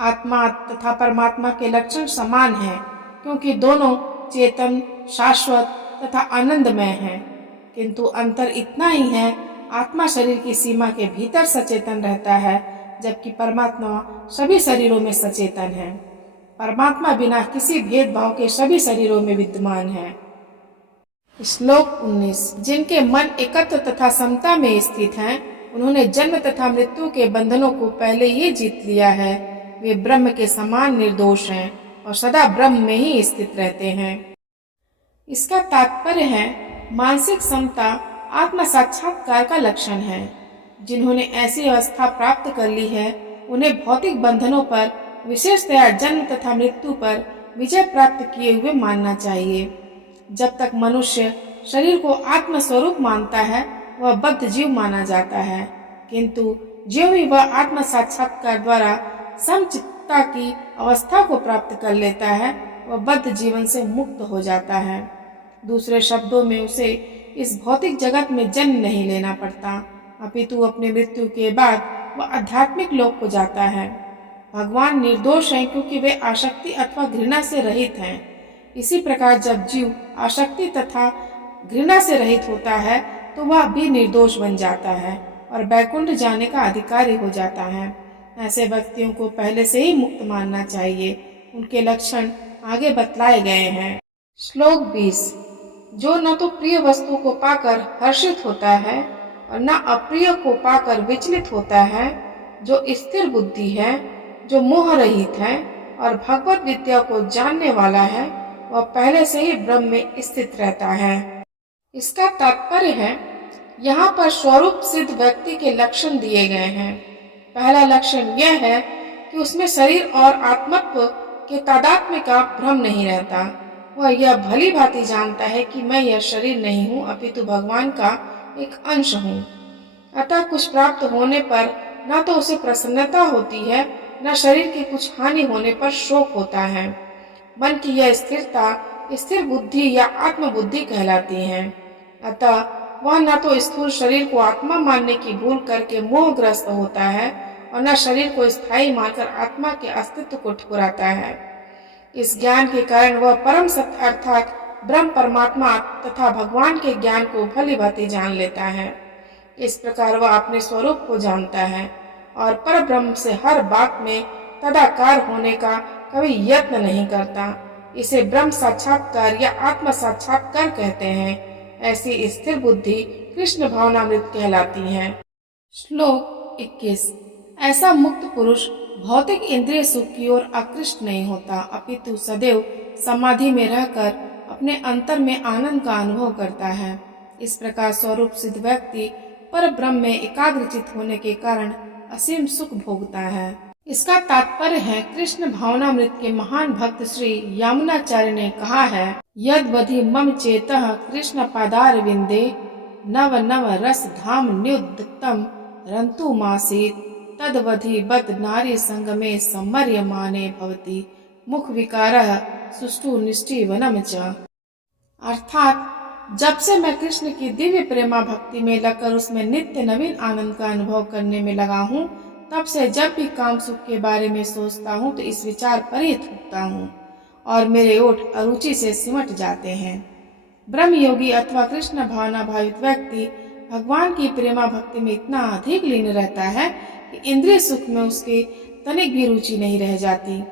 आत्मा तथा परमात्मा के लक्षण समान हैं, क्योंकि दोनों चेतन, शाश्वत तथा आनंदमय हैं, किंतु अंतर इतना ही है, आत्मा शरीर की सीमा के भीतर सचेतन रहता है, जबकि परमात्मा सभी शरीरों में सचेतन है। परमात्मा बिना किसी भेदभाव के सभी शरीरों में विद्यमान है। श्लोक 19। जिनके मन एकत्व तथा समता में स्थित हैं, उन्होंने जन्म तथा मृत्यु के बंधनों को पहले ही जीत लिया है। वे ब्रह्म के समान निर्दोष हैं और सदा ब्रह्म में ही स्थित रहते हैं। इसका तात्पर्य है मानसिक समता आत्म साक्षात्कार का लक्षण है। जिन्होंने ऐसी अवस्था प्राप्त कर ली है, उन्हें भौतिक बंधनों पर, विशेषतया जन्म तथा मृत्यु पर विजय प्राप्त किए हुए मानना चाहिए। जब तक मनुष्य शरीर को आत्म स्वरूप मानता है, वह बद्ध जीव माना जाता है, किंतु ज्यों ही वह आत्म साक्षात्कार द्वारा समचित्तता की अवस्था को प्राप्त कर लेता है, वह बद्ध जीवन से मुक्त हो जाता है। दूसरे शब्दों में उसे इस भौतिक जगत में जन्म नहीं लेना पड़ता, अपितु अपने मृत्यु के बाद वह आध्यात्मिक लोक को जाता है। भगवान निर्दोष हैं, क्योंकि वे आसक्ति अथवा घृणा से रहित हैं। इसी प्रकार जब जीव आसक्ति तथा घृणा से रहित होता है, तो वह भी निर्दोष बन जाता है और वैकुंठ जाने का अधिकारी हो जाता है। ऐसे व्यक्तियों को पहले से ही मुक्त मानना चाहिए। उनके लक्षण आगे बतलाए गए हैं। श्लोक 20। जो न तो प्रिय वस्तु को पाकर हर्षित होता है और न अप्रिय को पाकर विचलित होता है, जो स्थिर बुद्धि है, जो मोह रहित है और भगवत विद्या को जानने वाला है, वह पहले से ही ब्रह्म में स्थित रहता है। इसका तात्पर्य है, यहाँ पर स्वरूप सिद्ध व्यक्ति के लक्षण दिए गए हैं। पहला लक्षण यह है कि उसमें शरीर और आत्मत्व के तादात्म्य का भ्रम नहीं रहता। वह यह भली भांति जानता है कि मैं यह शरीर नहीं हूँ, अपितु भगवान का एक अंश हूँ। अतः कुछ प्राप्त होने पर न तो उसे प्रसन्नता होती है, न शरीर की कुछ हानि होने पर शोक होता है। मन की यह स्थिरता स्थिर बुद्धि या आत्मबुद्धि कहलाती है। अतः वह न तो स्थूल शरीर को आत्मा मानने की भूल करके मोहग्रस्त होता है और न शरीर को स्थायी मानकर आत्मा के अस्तित्व को ठुकराता है। इस ज्ञान के कारण वह परम सत्य अर्थात ब्रह्म परमात्मा तथा भगवान के ज्ञान को भली भांति जान लेता है। इस प्रकार वह अपने स्वरूप को जानता है और पर ब्रह्म से हर बात में तदाकार होने का कभी यत्न नहीं करता। इसे ब्रह्म साक्षात्कार या आत्म साक्षात्कार कहते हैं। ऐसी स्थिर बुद्धि कृष्ण भावनामृत कहलाती है। श्लोक 21। ऐसा मुक्त पुरुष भौतिक इंद्रिय सुख की ओर आकृष्ट नहीं होता, अपितु सदैव समाधि में रहकर अपने अंतर में आनंद का अनुभव करता है। इस प्रकार स्वरूप सिद्ध व्यक्ति पर ब्रह्म में एकाग्रचित होने के कारण असीम सुख भोगता है। इसका तात्पर्य है कृष्ण भावनामृत के महान भक्त श्री यामुनाचार्य ने कहा है, यद्वधि मम चेतः कृष्ण पादार विंदे नव नव रस धाम न्युद्दतम रंतु मासीत तदवधि बद नारी संगमे सम्मर्यमाने भवति मुख विकारः सुष्ठु निष्ठि वनम च। अर्थात जब से मैं कृष्ण की दिव्य प्रेमा भक्ति में लगकर उसमें नित्य नवीन आनंद का अनुभव करने में लगा हूँ, तब से जब भी काम सुख के बारे में सोचता हूँ तो इस विचार पर ही थूकता हूँ और मेरे ओठ अरुचि से सिमट जाते हैं। ब्रह्म योगी अथवा कृष्ण भावना भावित व्यक्ति भगवान की प्रेमा भक्ति में इतना अधिक लीन रहता है कि इंद्रिय सुख में उसके तनिक भी रुचि नहीं रह जाती।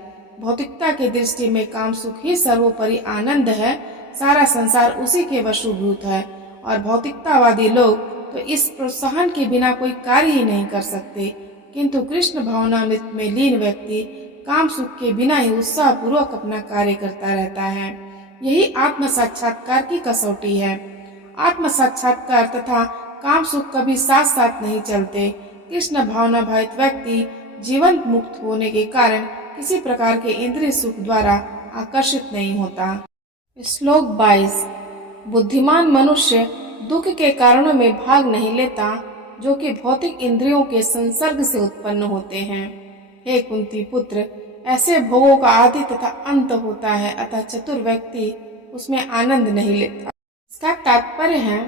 भौतिकता की दृष्टि में काम सुख ही सर्वोपरि आनंद है, सारा संसार उसी के वशीभूत है और भौतिकतावादी लोग तो इस प्रोत्साहन के बिना कोई कार्य ही नहीं कर सकते। किंतु कृष्ण भावनामृत में लीन व्यक्ति काम सुख के बिना ही उत्साह पूर्वक अपना कार्य करता रहता है। यही आत्म साक्षात्कार की कसौटी है। आत्म साक्षात्कार तथा काम सुख कभी साथ साथ नहीं चलते। कृष्ण भावना भावित व्यक्ति जीवन मुक्त होने के कारण किसी प्रकार के इंद्रिय सुख द्वारा आकर्षित नहीं होता। श्लोक 22। बुद्धिमान मनुष्य दुख के कारणों में भाग नहीं लेता जो कि भौतिक इंद्रियों के संसर्ग से उत्पन्न होते हैं। हे कुंती पुत्र, ऐसे भोगों का आदि तथा अंत होता है, अतः चतुर व्यक्ति उसमें आनंद नहीं लेता। इसका तात्पर्य है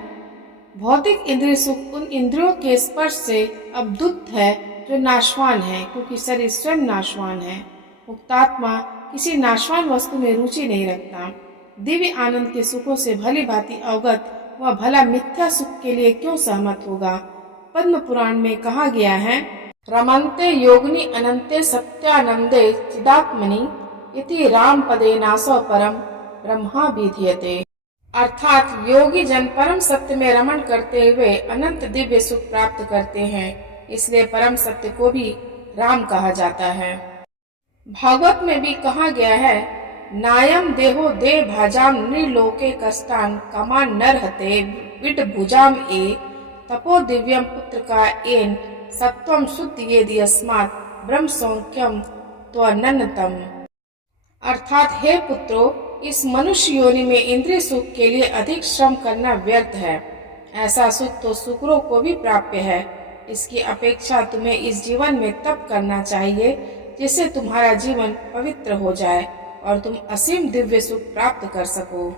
भौतिक इंद्रिय सुख उन इंद्रियों के स्पर्श से अवधुत है जो नाशवान है, क्योंकि शरीर स्वयं नाशवान है। मुक्तात्मा किसी नाशवान वस्तु में रुचि नहीं रखता। दिव्य आनंद के सुखों से भली भांति अवगत वह भला मिथ्या सुख के लिए क्यों सहमत होगा। पद्म पुराण में कहा गया है, रमन्ते योगिनी अनंते सत्यानंदे चिदात्मनि इति राम पदे नासो परम ब्रह्मा विधीयते। अर्थात योगी जन परम सत्य में रमण करते हुए अनंत दिव्य सुख प्राप्त करते हैं, इसलिए परम सत्य को भी राम कहा जाता है। भागवत में भी कहा गया है, नायम देहो दे भाजाम नृलोके कष्टान कमान नरहते विट भुजाम ए तपो दिव्यम पुत्र का एन सत्वम शुद्ध ये दियस्मात् ब्रह्म सौख्यम त्वनन्नतम। अर्थात हे पुत्रो, इस मनुष्य योनि में इंद्रिय सुख के लिए अधिक श्रम करना व्यर्थ है। ऐसा सुख तो शुक्रों को भी प्राप्य है। इसकी अपेक्षा तुम्हें इस जीवन में तप करना चाहिए जिससे तुम्हारा जीवन पवित्र हो जाए और तुम असीम दिव्य सुख प्राप्त कर सको।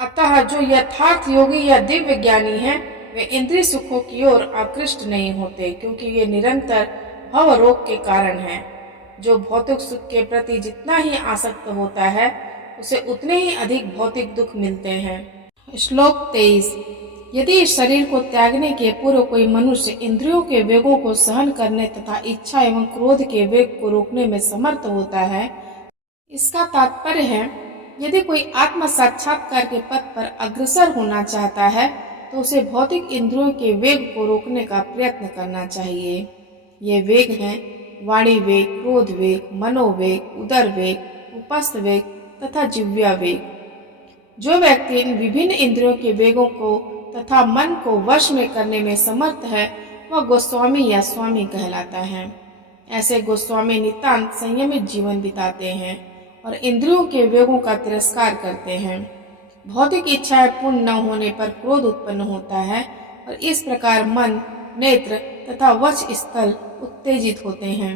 अतः जो यथार्थ योगी या दिव्य ज्ञानी है वे इंद्रिय सुखों की ओर आकृष्ट नहीं होते, क्योंकि ये निरंतर भव रोग के कारण हैं। जो भौतिक सुख के प्रति जितना ही आसक्त होता है उसे उतने ही अधिक भौतिक दुख मिलते हैं। श्लोक 23। यदि इस शरीर को त्यागने के पूर्व कोई मनुष्य इंद्रियों के वेगों को सहन करने तथा इच्छा एवं क्रोध के वेग को रोकने में समर्थ होता है, इसका तात्पर्य है यदि कोई आत्म साक्षात्कार के पथ पर अग्रसर होना चाहता है तो उसे भौतिक इंद्रियों के वेग को रोकने का प्रयत्न करना चाहिए। ये वेग हैं वाणी वेग, क्रोध वेग, मनोवेग, उदर वेग, उपस्थ वेग तथा जिह्वा वेग। जो व्यक्ति इन विभिन्न इंद्रियों के वेगों को तथा मन को वश में करने में समर्थ है वह गोस्वामी या स्वामी कहलाता है। ऐसे गोस्वामी नितांत संयमित जीवन बिताते हैं और इंद्रियों के वेगों का तिरस्कार करते हैं। भौतिक इच्छाएं पूर्ण न होने पर क्रोध उत्पन्न होता है और इस प्रकार मन, नेत्र तथा वच स्थल उत्तेजित होते हैं।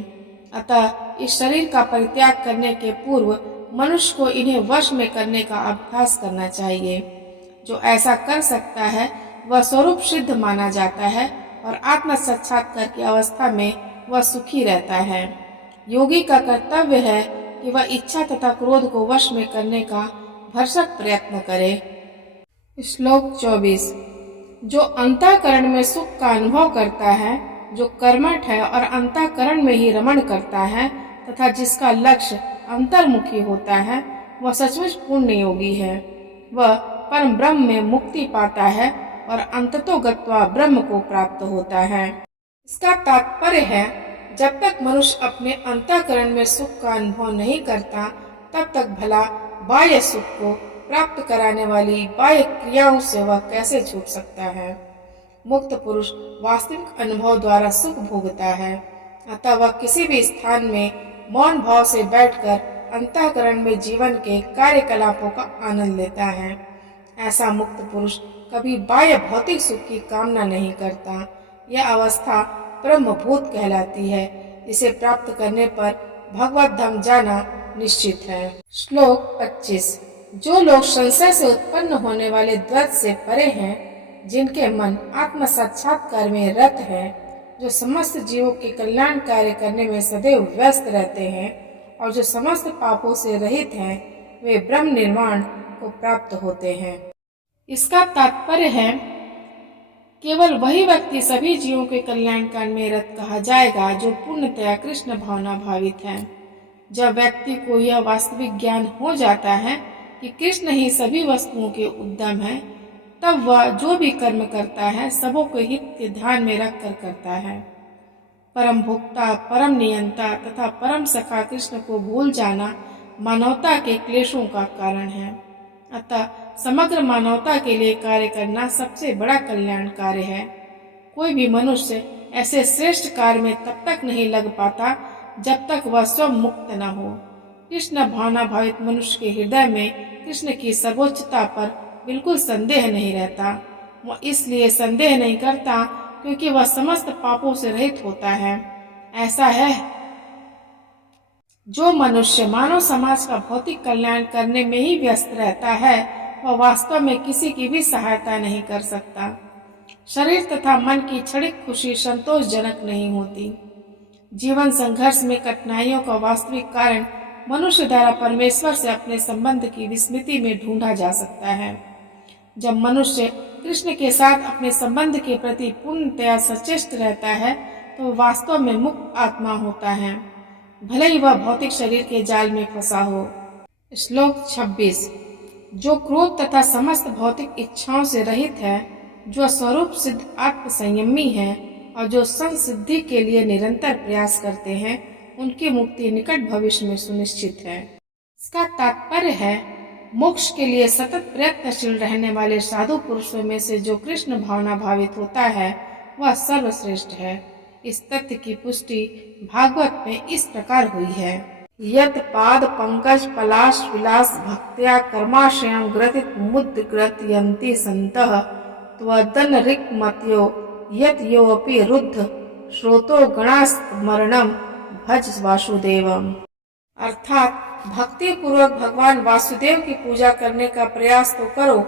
अतः इस शरीर का परित्याग करने के पूर्व मनुष्य को इन्हें वश में करने का अभ्यास करना चाहिए। जो ऐसा कर सकता है वह स्वरूप सिद्ध माना जाता है और आत्म साक्षात्कार की अवस्था में वह सुखी रहता है। योगी का कर्तव्य है कि वह इच्छा तथा क्रोध को वश में करने का भरसक प्रयत्न करे। श्लोक 24। जो अंतःकरण में सुख का अनुभव करता है, जो कर्मठ है और अंतःकरण में ही रमण करता है तथा जिसका लक्ष्य अंतर्मुखी होता है, वह सचमुच पुण्य योगी है। वह परम ब्रह्म में मुक्ति पाता है और अंततो गत्वा ब्रह्म को प्राप्त होता है। इसका तात्पर्य है जब तक मनुष्य अपने अंतःकरण में सुख का अनुभव नहीं करता तब तक भला बाह्य सुख को प्राप्त कराने वाली बाह्य क्रियाओं से वह कैसे छूट सकता है। मुक्त पुरुष वास्तविक अनुभव द्वारा सुख भोगता है, अतः वह किसी भी स्थान में मौन भाव से बैठकर अंतःकरण में जीवन के कार्यकलापों का आनंद लेता है। ऐसा मुक्त पुरुष कभी बाह्य भौतिक सुख की कामना नहीं करता। यह अवस्था ब्रह्मभूत कहलाती है, जिसे प्राप्त करने पर भगवत धाम जाना निश्चित है। श्लोक 25। जो लोग संशय से उत्पन्न होने वाले द्वैत से परे हैं, जिनके मन आत्म साक्षात्कार में रत है, जो समस्त जीवों के कल्याण कार्य करने में सदैव व्यस्त रहते हैं और जो समस्त पापों से रहित हैं, वे ब्रह्म निर्वाण को प्राप्त होते हैं। इसका तात्पर्य है केवल वही व्यक्ति सभी जीवों के कल्याण कार्य में रत कहा जाएगा जो पूर्णतया कृष्ण भावना भावित है। जब व्यक्ति को यह वास्तविक ज्ञान हो जाता है कि कृष्ण ही सभी वस्तुओं के उद्यम है, तब वह जो भी कर्म करता है सबों के हित के ध्यान में रखकर करता है। परम भोक्ता, परम नियंता तथा परम सखा कृष्ण को भूल जाना मानवता के क्लेशों का कारण है। अतः समग्र मानवता के लिए कार्य करना सबसे बड़ा कल्याण कार्य है। कोई भी मनुष्य ऐसे श्रेष्ठ कार्य में तब तक नहीं लग पाता जब तक वह स्वयं मुक्त न हो। कृष्ण भावना भावित मनुष्य के हृदय में कृष्ण की सर्वोच्चता पर बिल्कुल संदेह नहीं रहता। वह इसलिए संदेह नहीं करता क्योंकि वह समस्त पापों से रहित होता है। ऐसा है, जो मनुष्य मानव समाज का भौतिक कल्याण करने में ही व्यस्त रहता है, वह वास्तव में किसी की भी सहायता नहीं कर सकता। शरीर तथा मन की क्षणिक खुशी संतोषजनक नहीं होती। जीवन संघर्ष में कठिनाइयों का वास्तविक कारण मनुष्य द्वारा परमेश्वर से अपने संबंध की विस्मृति में ढूंढा जा सकता है। जब मनुष्य कृष्ण के साथ अपने संबंध के प्रति पूर्णतया सचेष्ट रहता है, तो वास्तव में मुक्त आत्मा होता है, भले ही वह भौतिक शरीर के जाल में फंसा हो। श्लोक 26। जो क्रोध तथा समस्त भौतिक इच्छाओं से रहित है, जो स्वरूप सिद्ध आत्म संयमी है और जो संसिद्धि के लिए निरंतर प्रयास करते हैं, उनकी मुक्ति निकट भविष्य में सुनिश्चित है। इसका तात्पर्य है, मोक्ष के लिए सतत प्रयत्नशील रहने वाले साधु पुरुषों में से जो कृष्ण भावना भावित होता है, वह सर्वश्रेष्ठ है। इस तथ्य की पुष्टि भागवत में इस प्रकार हुई है। यत पाद पंकज पलाश विलास भक्त्या कर्माशयं ग्रथित मुद्ग्रथयन्ति सन्तः त्वदन ऋक् मत्यो यत योऽपि रुद्ध श्रोतो गणास्मरणं भज वासुदेवम। अर्थात भक्ति पूर्वक भगवान वासुदेव की पूजा करने का प्रयास तो करो।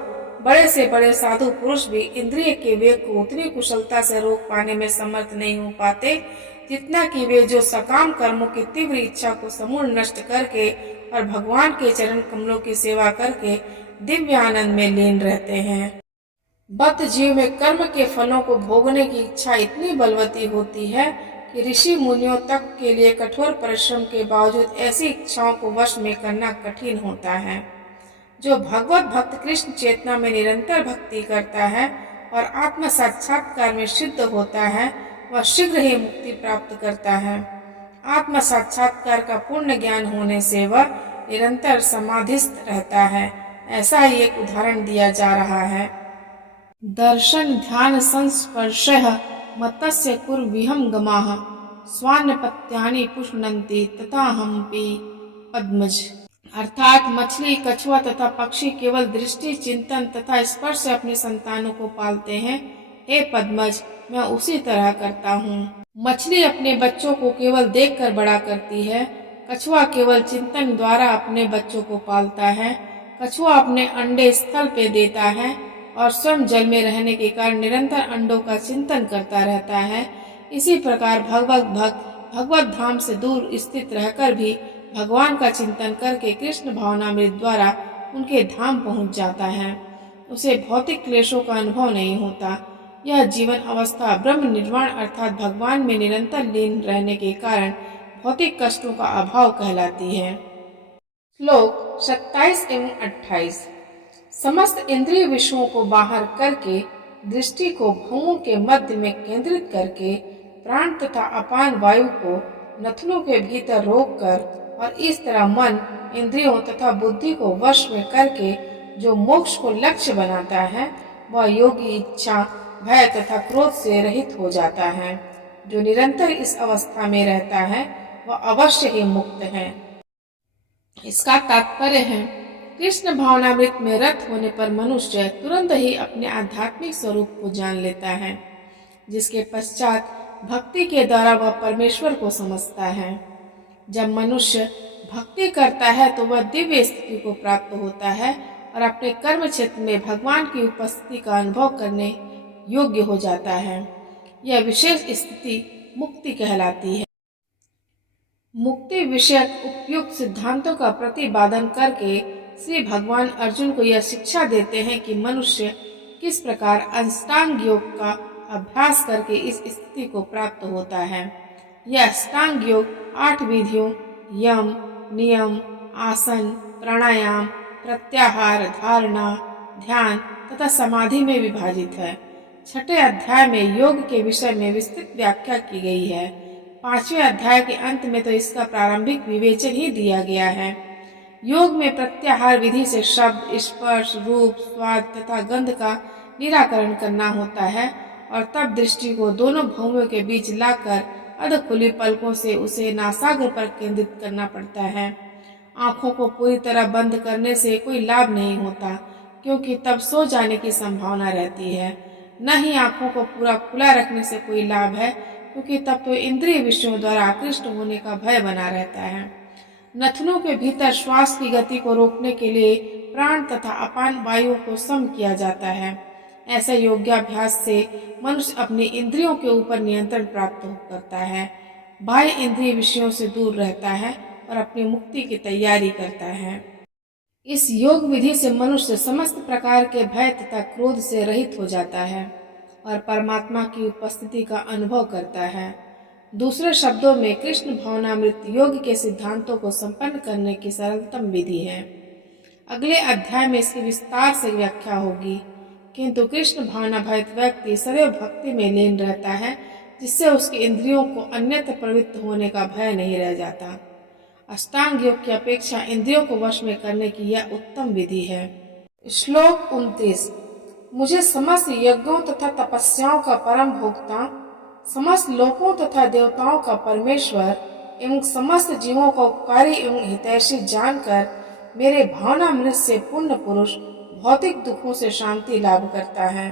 बड़े से बड़े साधु पुरुष भी इंद्रिय के वेग को उतनी कुशलता से रोक पाने में समर्थ नहीं हो पाते जितना कि वे जो सकाम कर्मों की तीव्र इच्छा को समूल नष्ट करके और भगवान के चरण कमलों की सेवा करके दिव्य आनंद में लीन रहते हैं। बद्ध जीव में कर्म के फलों को भोगने की इच्छा इतनी बलवती होती है कि ऋषि मुनियों तक के लिए कठोर परिश्रम के बावजूद ऐसी इच्छाओं को वश में करना कठिन होता है। जो भगवत भक्त कृष्ण चेतना में निरंतर भक्ति करता है और आत्म साक्षात्कार में सिद्ध होता है, वह शीघ्र ही मुक्ति प्राप्त करता है। आत्म साक्षात्कार का पूर्ण ज्ञान होने से वह निरंतर समाधिस्थ रहता है। ऐसा ही एक उदाहरण दिया जा रहा है। दर्शन ध्यान संस्पर्शः मत्स्य कुर्विहं गमाः स्वान्नपत्यानि पुष्णन्ति तथा हम्पि पद्मज। अर्थात मछली, कछुआ तथा पक्षी केवल दृष्टि, चिंतन तथा स्पर्श से अपने संतानों को पालते हैं। हे पद्मज, मैं उसी तरह करता हूँ। मछली अपने बच्चों को केवल देखकर बड़ा करती है। कछुआ केवल चिंतन द्वारा अपने बच्चों को पालता है। कछुआ अपने अंडे स्थल पे देता है और स्वयं जल में रहने के कारण निरंतर अंडों का चिंतन करता रहता है। इसी प्रकार भगवत भक्त भगवत धाम से दूर स्थित रहकर भी भगवान का चिंतन करके कृष्ण भावनामृत द्वारा उनके धाम पहुंच जाता है। उसे भौतिक क्लेशों का अनुभव नहीं होता। यह जीवन अवस्था ब्रह्म निर्वाण अर्थात भगवान में निरंतर लीन रहने के कारण भौतिक कष्टों का अभाव कहलाती है। श्लोक 27 एवं 28। समस्त इंद्रिय विषयों को बाहर करके दृष्टि को भौहों के मध्य में केंद्रित करके प्राण तथा अपान वायु को नथनों के भीतर रोककर और इस तरह मन, इंद्रियों तथा बुद्धि को वश में करके जो मोक्ष को लक्ष्य बनाता है, वह योगी इच्छा, भय तथा क्रोध से रहित हो जाता है। जो निरंतर इस अवस्था में रहता है वह अवश्य ही मुक्त है। इसका तात्पर्य है, कृष्ण भावनामृत में रत होने पर मनुष्य तुरंत ही अपने आध्यात्मिक स्वरूप को जान लेता है, जिसके पश्चात भक्ति के द्वारा वह परमेश्वर को समझता है। जब मनुष्य भक्ति करता है तो वह दिव्य स्थिति को प्राप्त होता है और अपने कर्म क्षेत्र में भगवान की उपस्थिति का अनुभव करने योग्य हो जाता है। यह विशेष स्थिति मुक्ति कहलाती है। मुक्ति विषयक उपयुक्त सिद्धांतों का प्रतिपादन करके श्री भगवान अर्जुन को यह शिक्षा देते हैं कि मनुष्य किस प्रकार अष्टांग योग का अभ्यास करके इस स्थिति को प्राप्त होता है। यह अष्टांग योग 8 विधियों यम, नियम, आसन, प्राणायाम, प्रत्याहार, धारणा, ध्यान तथा समाधि में विभाजित है। 6ठे अध्याय में योग के विषय में विस्तृत व्याख्या की गई है। 5वें अध्याय के अंत में तो इसका प्रारंभिक विवेचन ही दिया गया है। योग में प्रत्याहार विधि से शब्द, स्पर्श, रूप, स्वाद तथा गंध का निराकरण करना होता है और तब दृष्टि को दोनों भौमों के बीच लाकर अध खुली पलकों से उसे नासाग्र पर केंद्रित करना पड़ता है। आंखों को पूरी तरह बंद करने से कोई लाभ नहीं होता, क्योंकि तब सो जाने की संभावना रहती है। न ही आंखों को पूरा खुला रखने से कोई लाभ है, क्योंकि तब तो इंद्रिय विषयों द्वारा आकृष्ट होने का भय बना रहता है। नथनों के भीतर श्वास की गति को रोकने के लिए प्राण तथा अपान वायु को सम किया जाता है। ऐसे योगाभ्यास से मनुष्य अपनी इंद्रियों के ऊपर नियंत्रण प्राप्त करता है, बाह्य इंद्रिय विषयों से दूर रहता है और अपनी मुक्ति की तैयारी करता है। इस योग विधि से मनुष्य समस्त प्रकार के भय तथा क्रोध से रहित हो जाता है और परमात्मा की उपस्थिति का अनुभव करता है। दूसरे शब्दों में कृष्ण भावनामृत योग के सिद्धांतों को संपन्न करने की सरलतम विधि है। अगले अध्याय में इसकी विस्तार से व्याख्या होगी, किंतु कृष्ण भावना भरित व्यक्ति सदैव भक्ति में लीन रहता है, जिससे उसकी इंद्रियों को अन्यत्र प्रवृत्त होने का भय नहीं रह जाता। अष्टांग योग की अपेक्षा इंद्रियों को वश में करने की यह उत्तम विधि है। श्लोक 29। मुझे समस्त यज्ञों तथा तपस्याओं का परम भोक्ता, समस्त लोकों तथा देवताओं का परमेश्वर एवं समस्त जीवों का उपकारी एवं हितैषी जानकर मेरे भावनामृत से पुण्य पुरुष भौतिक दुखों से शांति लाभ करता है।